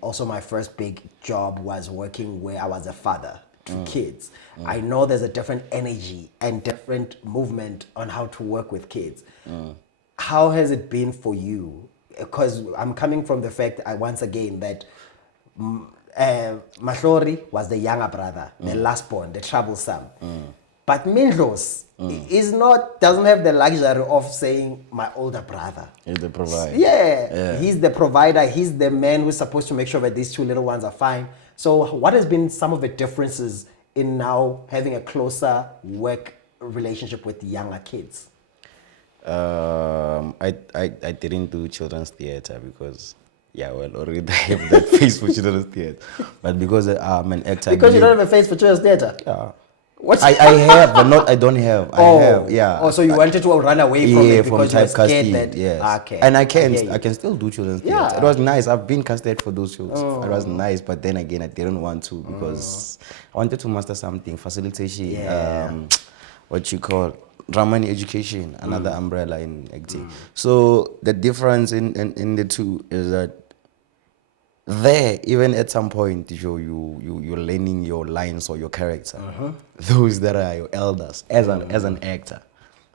also my first big job was working where I was a father to kids. I know there's a different energy and different movement on how to work with kids. How has it been for you? Because I'm coming from the fact, once again, that Matlori was the younger brother, the last born, the troublesome. But Mindlos doesn't have the luxury of saying my older brother. He's the provider. He's the provider. He's the man who's supposed to make sure that these 2 little ones are fine. So what has been some of the differences in now having a closer work relationship with younger kids? I didn't do children's theater because already I have that face for children's theater. But because I'm an actor. Because you don't have a face for children's theater? Yeah. I have, but I don't have. I have, yeah. Oh, so you wanted to run away from it because you were scared typecasting, that... yes. Okay. And I can still do children's theater. It was nice. I've been casted for those shows. It was nice, but then again, I didn't want to because I wanted to master something, facilitation, what you call Ramani education, another umbrella in acting. So the difference in the 2 is that there, even at some point, you're learning your lines or your character. Those that are your elders, as an actor,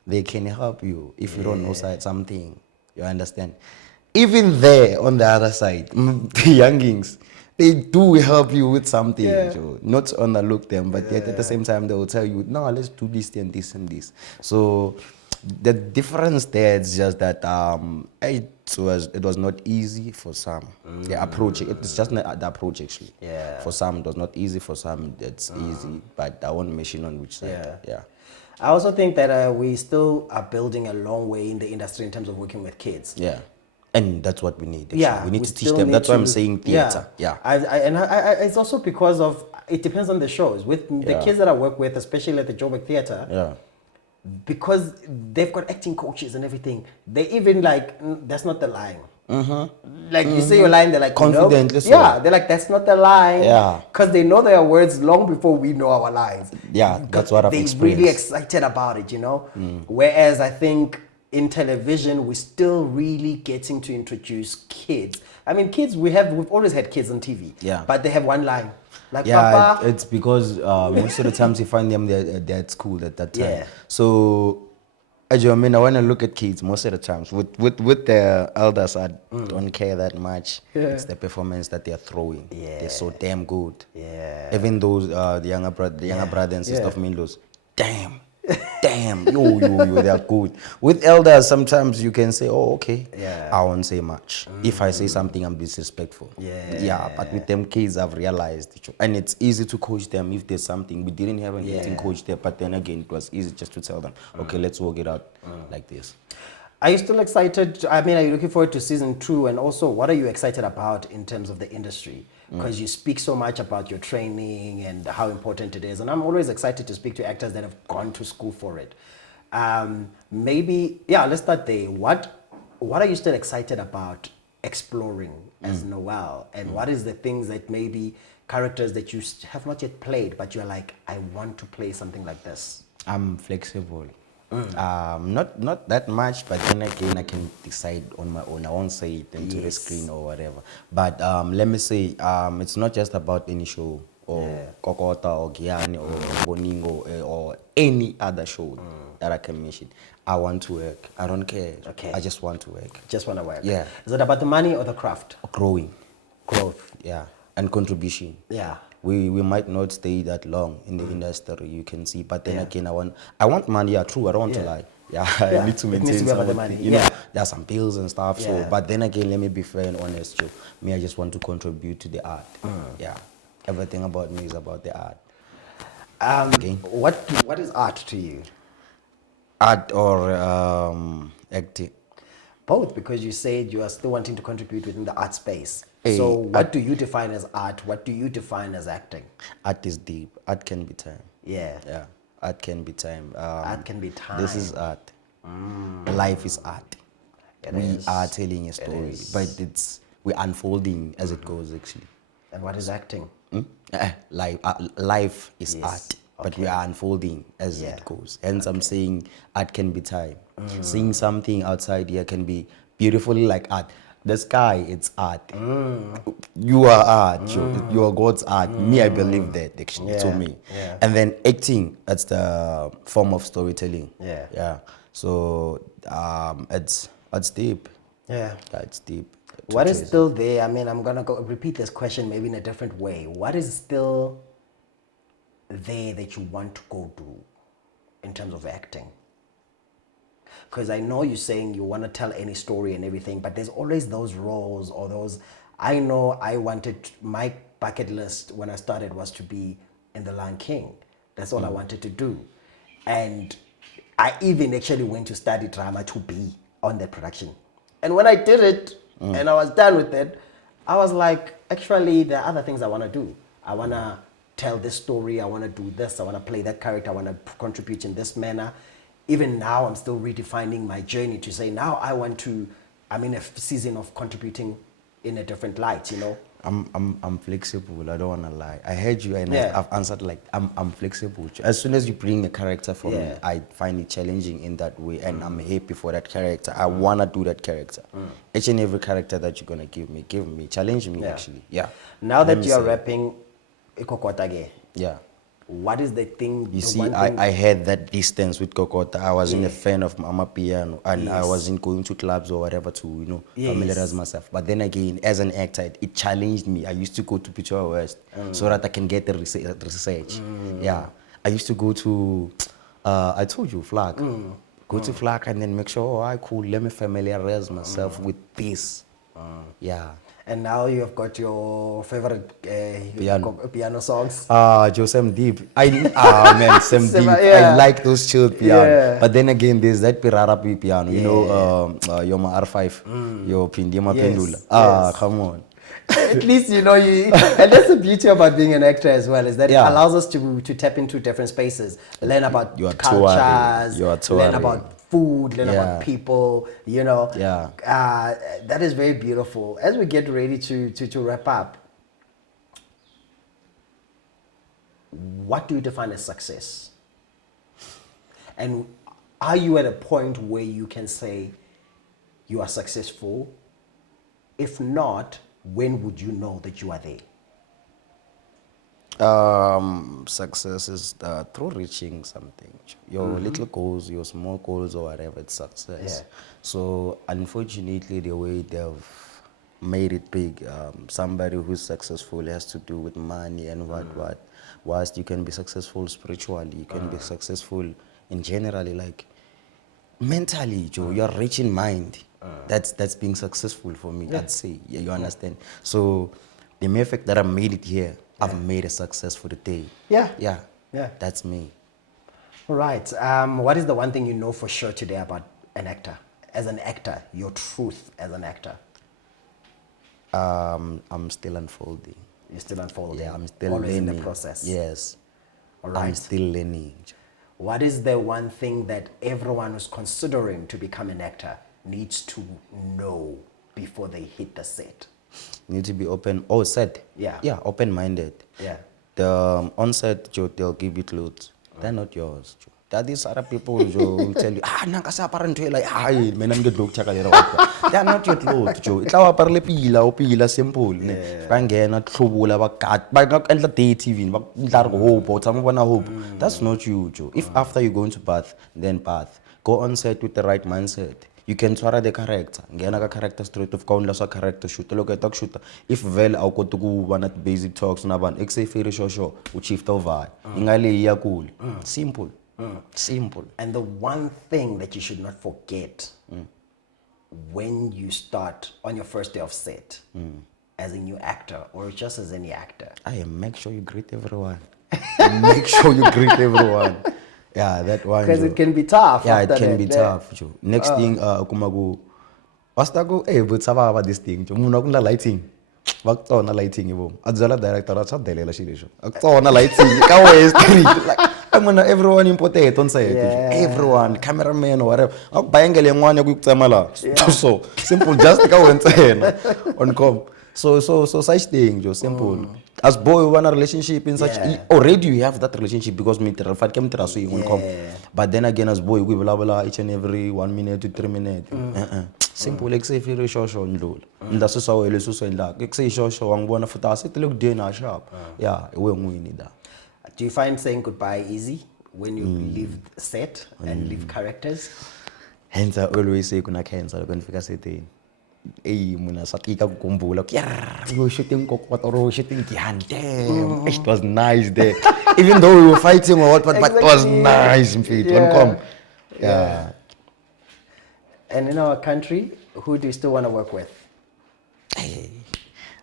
they can help you if you don't know something. You understand? Even there, on the other side, the youngings, they do help you with something. Yeah. So not to underlook them, but yet at the same time they will tell you, no, let's do this and this and this. So the difference there is just that it was not easy for some. The approach, it's just not the approach actually. Yeah. For some it was not easy, for some it's easy, but I won't mention on which side. Yeah. I also think that we still are building a long way in the industry in terms of working with kids. Yeah. And that's what we need. Actually. Yeah, we need to teach still them. need That's why I'm to- saying theater. Yeah. It's also because of, it depends on the shows. With the Yeah. kids that I work with, especially at the Joburg Theatre, Yeah. because they've got acting coaches and everything, they even like, that's not the line. Like you say your line, they're like, Confidently nope. so. Yeah, they're like, that's not the line. Yeah. Because they know their words long before we know our lines. Yeah, that's what I've They're experienced. really excited about it, you know? Whereas I think in television, we're still really getting to introduce kids. I mean, kids, we've always had kids on TV. Yeah. But they have one line. Like, Yeah, Papa. it's because most of the times you find them they're at school at that time. Yeah. So, I mean, I want to look at kids most of the times. With their elders, I don't care that much. Yeah. It's the performance that they're throwing. Yeah. They're so damn good. Yeah. Even those the younger brother and sister Yeah. of Minlos, damn, yo, they are good. With elders, sometimes you can say, oh, okay, Yeah. I won't say much. If I say something, I'm disrespectful. Yeah. But with them kids, I've realized, and it's easy to coach them if there's something. We didn't have an acting coach there, but then again, it was easy just to tell them, okay, let's work it out like this. Are you still excited? I mean, are you looking forward to season 2? And also, what are you excited about in terms of the industry? Because you speak so much about your training and how important it is. And I'm always excited to speak to actors that have gone to school for it. Let's start there. What are you still excited about exploring as Noel? And what is the things that maybe characters that you have not yet played, but you're like, I want to play something like this? I'm flexible. Not that much, but then again, I can decide on my own. I won't say it into the screen or whatever. But let me say, it's not just about any show or Kokota or Gianni or Boningo or any other show that I can mention. I want to work. I don't care. Okay. I just want to work. Just want to work. Yeah. Is it about the money or the craft? Growing. Growth. Yeah. And contribution. Yeah. We might not stay that long in the industry, you can see. But then again, I want money. Yeah, true. I don't want to lie. Yeah, I need to It needs maintain to be about the some money. You know, there are some bills and stuff. Yeah. So, but then again, let me be fair and honest. Joe. Me, I just want to contribute to the art. Yeah, everything about me is about the art. Okay. What is art to you? Art or acting. Both, because you said you are still wanting to contribute within the art space. Hey, So what do you define as art? What do you define as acting? Art is deep. Art can be time. Yeah. Yeah, art can be time. Art can be time. This is art. Life is art. It We is. are telling a story, is. but we're unfolding as it goes. Actually, And what is acting? life is Yes. art, but we are unfolding as it goes. Hence, I'm saying art can be time. Seeing something outside here can be beautifully like art. The sky, it's art. You are art. You are God's art. Me, I believe that actually. To Yeah, me, yeah. and then acting, that's the form of storytelling. Yeah. Yeah. So it's deep. Yeah. Yeah, it's deep. What is still there? I mean, I'm gonna go repeat this question maybe in a different way. What is still there that you want to go do in terms of acting? Because I know you're saying you want to tell any story and everything, but there's always those roles or those. I know I wanted, my bucket list when I started was to be in The Lion King. That's all I wanted to do. And I even actually went to study drama to be on that production. And when I did it and I was done with it, I was like, actually, there are other things I want to do. I want to tell this story. I want to do this. I want to play that character. I want to contribute in this manner. Even now, I'm still redefining my journey to say, now I'm in a season of contributing in a different light, you know? I'm flexible. I don't wanna lie. I heard you and Yeah. I've answered like I'm flexible. As soon as you bring a character for me, Yeah. I find it challenging in that way, and I'm happy for that character. I wanna do that character. Each and every character that you're gonna give me, challenge me Yeah. actually. Yeah. Now Let that me you're say, rapping Ikokotage, yeah. What is the thing? You the see, one thing? I had that distance with Kokota. I wasn't a fan of Mama Piano, and I Yes. wasn't going to clubs or whatever to, Yes. familiarize myself. But then again, as an actor, it challenged me. I used to go to Pretoria West so that I can get the research. Yeah, I used to go to, I told you, Flag. Go to Flag and then make sure, oh, I cool. Let me familiarize myself with this. Yeah. And now you have got your favorite piano songs. Joe Sam Deep. Man, Sam Deep. Yeah. I like those chilled piano. Yeah. But then again, there's that Pirara piano. You know, your R5, your Pindima Yes, Pendula. yes. Come on. At least you know you, and that's the beauty about being an actor as well, is that Yeah. it allows us to tap into different spaces, learn about You are cultures, touring. You are learn touring. about food, learn about Yeah. people. You know, Yeah. that is very beautiful. As we get ready to wrap up, what do you define as success? And are you at a point where you can say you are successful? If not, when would you know that you are there? Success is through reaching something. Your little goals, your small goals, or whatever, it's success. Yeah. So, unfortunately, the way they've made it big, somebody who's successful has to do with money and what. Whilst you can be successful spiritually, you can be successful in generally, like mentally, Joe, you're rich in mind. That's being successful for me, I'd say. Yeah, you understand? So the mere fact that I made it here, I've made a success for the day. Yeah. Yeah. Yeah. That's me. All right. What is the one thing you know for sure today about an actor? As an actor, your truth as an actor. I'm still unfolding. You're still unfolding. Yeah, I'm still always learning. in the process. Yes. All right. I'm still learning. What is the one thing that everyone who's considering to become an actor needs to know before they hit the set? You need to be open. Oh, set. Yeah. Yeah, open-minded. Yeah. The on-set, Joe, they'll give you clothes. They're not yours, Joe. That these other people, Joe, will tell you, nanga sa parang like, man, I'm the doctor. They are not your clothes, Joe. Itlawa parle pila o pila simple. Ne, bangena tlhobula ba kat, ba ka endla date even, ba ndla re hope, o tsama bona hope. That's not you, Joe. If after you go into bath, then bath. Go on set with the right mindset. You can try the character. Ngena ka character straight of kaunla sa character shoot. Look at talk shoot. If vel au ko tuku bana basic talks na ban. Exe fere show u chief over. Ingale ya cool. Simple. Simple. And the one thing that you should not forget when you start on your first day of set as a new actor or just as any actor. Make sure you greet everyone. Make sure you greet everyone. Yeah, that one. Because Joe. it can be tough. Yeah, it after can that. be tough, Joe. Next thing, kumago. Basta ko, but saba about this thing, Joe. Muna kung lighting. Wag to na lighting ibo. Adzala director at sa dele la shilisho. Wag to na lighting. Ikaw is like I'm gonna everyone important on set. Yeah. Everyone, cameraman or whatever. Ako bayangele ngwanya ku tsamala. So simple, just ikaw entsena on com. So such thing, Joe. Simple. As boy, we want a relationship in such. Already you have that relationship because me But then again, as boy, we blah blah each and every 1 minute to 3 minutes. Simple, like say feel show ndlula. Ndaso sawele suso ndla. Like say show wangibona futhi asithi look day na sharp. Yeah, we ngwini da. Do you find saying goodbye easy when you leave set and leave characters? Hence I always say kuna cancer when fika setini. Muna satika kukumbula. We shooting kokot or shooting kihan. Damn, it was nice there. Even though we were fighting or what, but it was nice in faith. Yeah. And in our country, who do you still want to work with? Hey,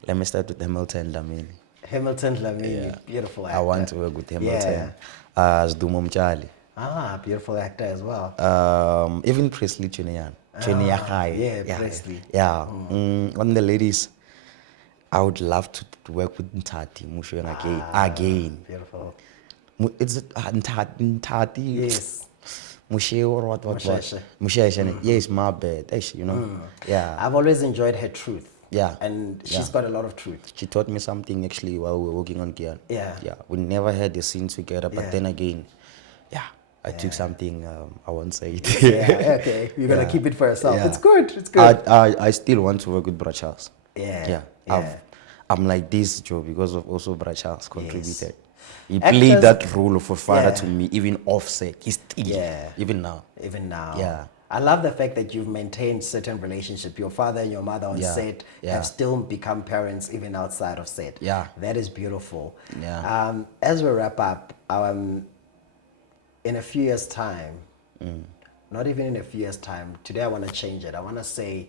let me start with Hamilton Lamini. Hamilton Lamini, beautiful actor. I want to work with Hamilton. As Dumom Charlie. Beautiful actor as well. Even Presley Chuniyan. Yeah, Presley. Yeah. One of the ladies, I would love to work with Ntati Musho again. Beautiful. It's Ntati. Yes. Mushe or what? Musheshe. Musheshe. Yes, my bad. You know. Yeah. I've always enjoyed her truth. Yeah. And she's got a lot of truth. She taught me something actually while we were working on Kian. Yeah. Yeah. We never had the scene together, but Yeah. then again, yeah, I took something, I won't say it. Yeah, okay. You're going to keep it for yourself. Yeah. It's good. It's good. I still want to work with Brad Charles. Yeah. I'm like this, Joe, because of also Brad Charles contributed. He played Actors- that role of a father Yeah. to me, even offset. He's still, Yeah. even now. Even now. Yeah. I love the fact that you've maintained certain relationship. Your father and your mother on Yeah. set Yeah. have still become parents even outside of set. Yeah. That is beautiful. Yeah. As we wrap up, in a few years' time, not even in a few years' time, today I want to change it. I want to say,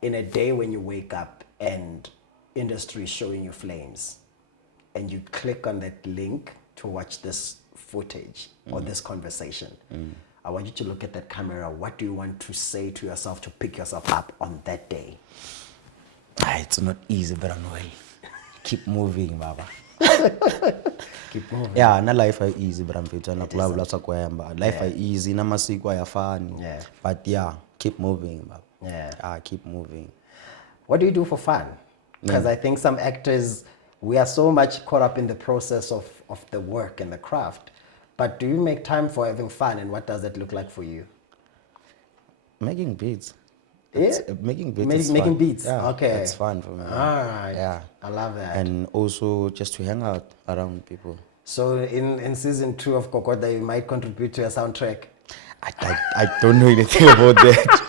in a day when you wake up and industry is showing you flames, and you click on that link to watch this footage or this conversation, I want you to look at that camera. What do you want to say to yourself to pick yourself up on that day? It's not easy, but Noel. Keep moving, Baba. Keep moving. Yeah, na life ay easy, but I'm fit. Na It kula isn't. sa kwemba. Life ay easy, na masiko ay fun. Yeah. But yeah, keep moving, Baba. Yeah. Keep moving. What do you do for fun? Because I think some actors, we are so much caught up in the process of the work and the craft. But do you make time for having fun, and what does that look like for you? Making beats. Yeah? Making beats. is Making fun. beats. Yeah, Okay. it's fun for me. All right. Yeah. I love that. And also just to hang out around people. So in season 2 of Kokoda, you might contribute to a soundtrack. I don't know anything about that.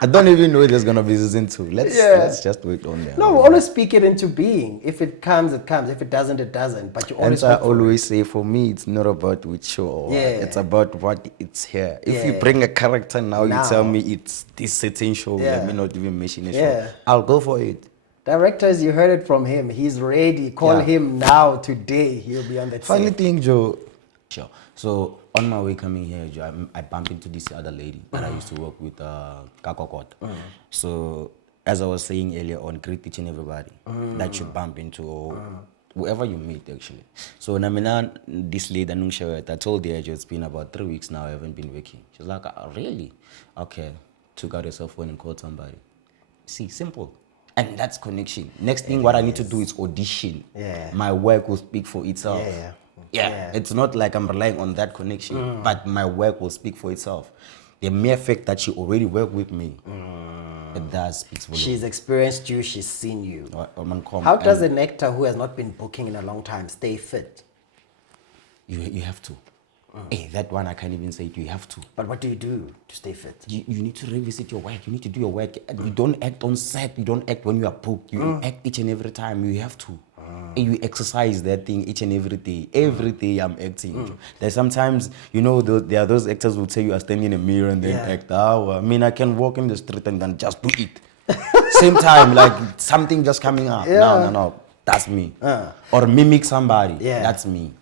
I don't even know there's gonna be season 2. Let's just wait on that. No, we always speak it into being. If it comes, it comes. If it doesn't, it doesn't. But you always And I hope for it. always say, for me, it's not about which show or what. Yeah. It's about what it's here. If you Yeah. bring a character now, you tell Now. me it's this certain show, Yeah. let me not even mention a Yeah. show. I'll go for it. Directors, you heard it from him. He's ready. Call Yeah. him now, today. He'll be on the Funny set. thing, Joe. Sure. So on my way coming here, Joe, I bumped into this other lady that I used to work with, Kakokot. So as I was saying earlier on, greet each and everybody that you bump into, or whoever you meet actually. So Namina, this lady, I told her it's been about 3 weeks now. I haven't been working. She's like, really? Okay. Took out her cell phone and called somebody. See, simple. And that's connection. Next thing, what I need to do is audition. Yeah. My work will speak for itself. Yeah. Yeah, it's not like I'm relying on that connection, but my work will speak for itself. The mere fact that she already worked with me, it does speak volume. She's experienced you. She's seen you. Man, come, How does and an actor who has not been booking in a long time stay fit? you have to? Hey, that one I can't even say it. You have to. But what do you do to stay fit? You need to revisit your work. You need to do your work. You don't act on set. You don't act when you are booked. You act each and every time. You have to. And you exercise that thing each and every day. Every day I'm acting. There's sometimes, there are those actors who say you are standing in a mirror and then Yeah. act. I mean, I can walk in the street and then just do it. Same time, like something just coming up. Yeah. No. That's me. Or mimic somebody. Yeah. That's me.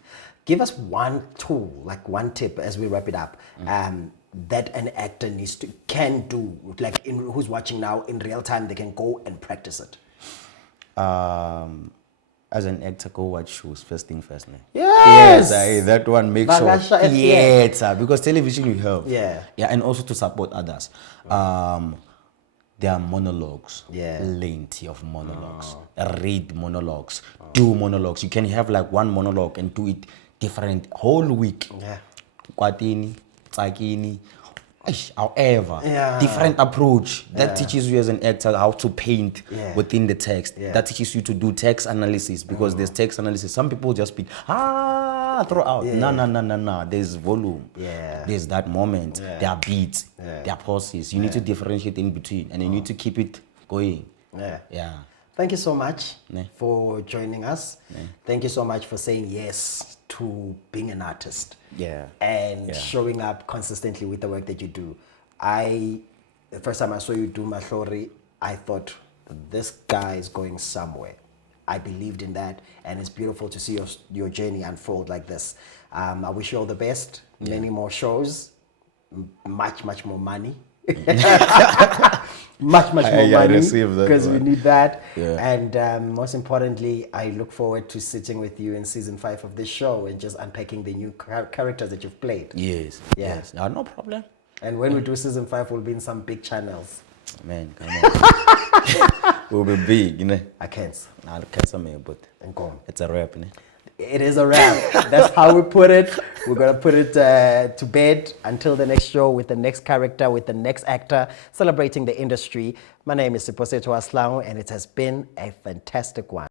Give us one tool, like one tip as we wrap it up, that an actor can do, like who's watching now in real time, they can go and practice it. As an actor, go watch shows first thing first. Man. Yes! That one makes sure. Bagasha FTN. Yes, because television you help. Yeah. Yeah, and also to support others. There are monologues. Yeah. Plenty of monologues. Read monologues. Do monologues. You can have like one monologue and do it different whole week. Yeah. Kwatini, Tsakini, however, Yeah. different approach that teaches you as an actor how to paint Yeah. within the text. Yeah. That teaches you to do text analysis, because there's text analysis. Some people just speak, throw out. Yeah. No. There's volume. Yeah. There's that moment. Yeah. There are beats. Yeah. There are pauses. You need to differentiate in between, and you need to keep it going. Yeah. Yeah. Thank you so much Ne. for joining us. Thank you so much for saying yes to being an artist. Yeah. And Yeah. showing up consistently with the work that you do. The first time I saw you do Mahlori, I thought, this guy is going somewhere. I believed in that, and it's beautiful to see your journey unfold like this. I wish you all the best, many more shows, much more money. much more I money, received that because we one. need that. Yeah. And most importantly, I look forward to sitting with you in season 5 of this show and just unpacking the new characters that you've played. Yes. Yeah. Yes. No problem. And when we do season 5, we'll be in some big channels. Man, come on. We'll be big, you know. I can't. I'll catch some here, but And go on. it's a rap, you know. It is a wrap. That's how we put it. We're going to put it to bed until the next show with the next character, with the next actor, celebrating the industry. My name is Sipho, and it has been a fantastic one.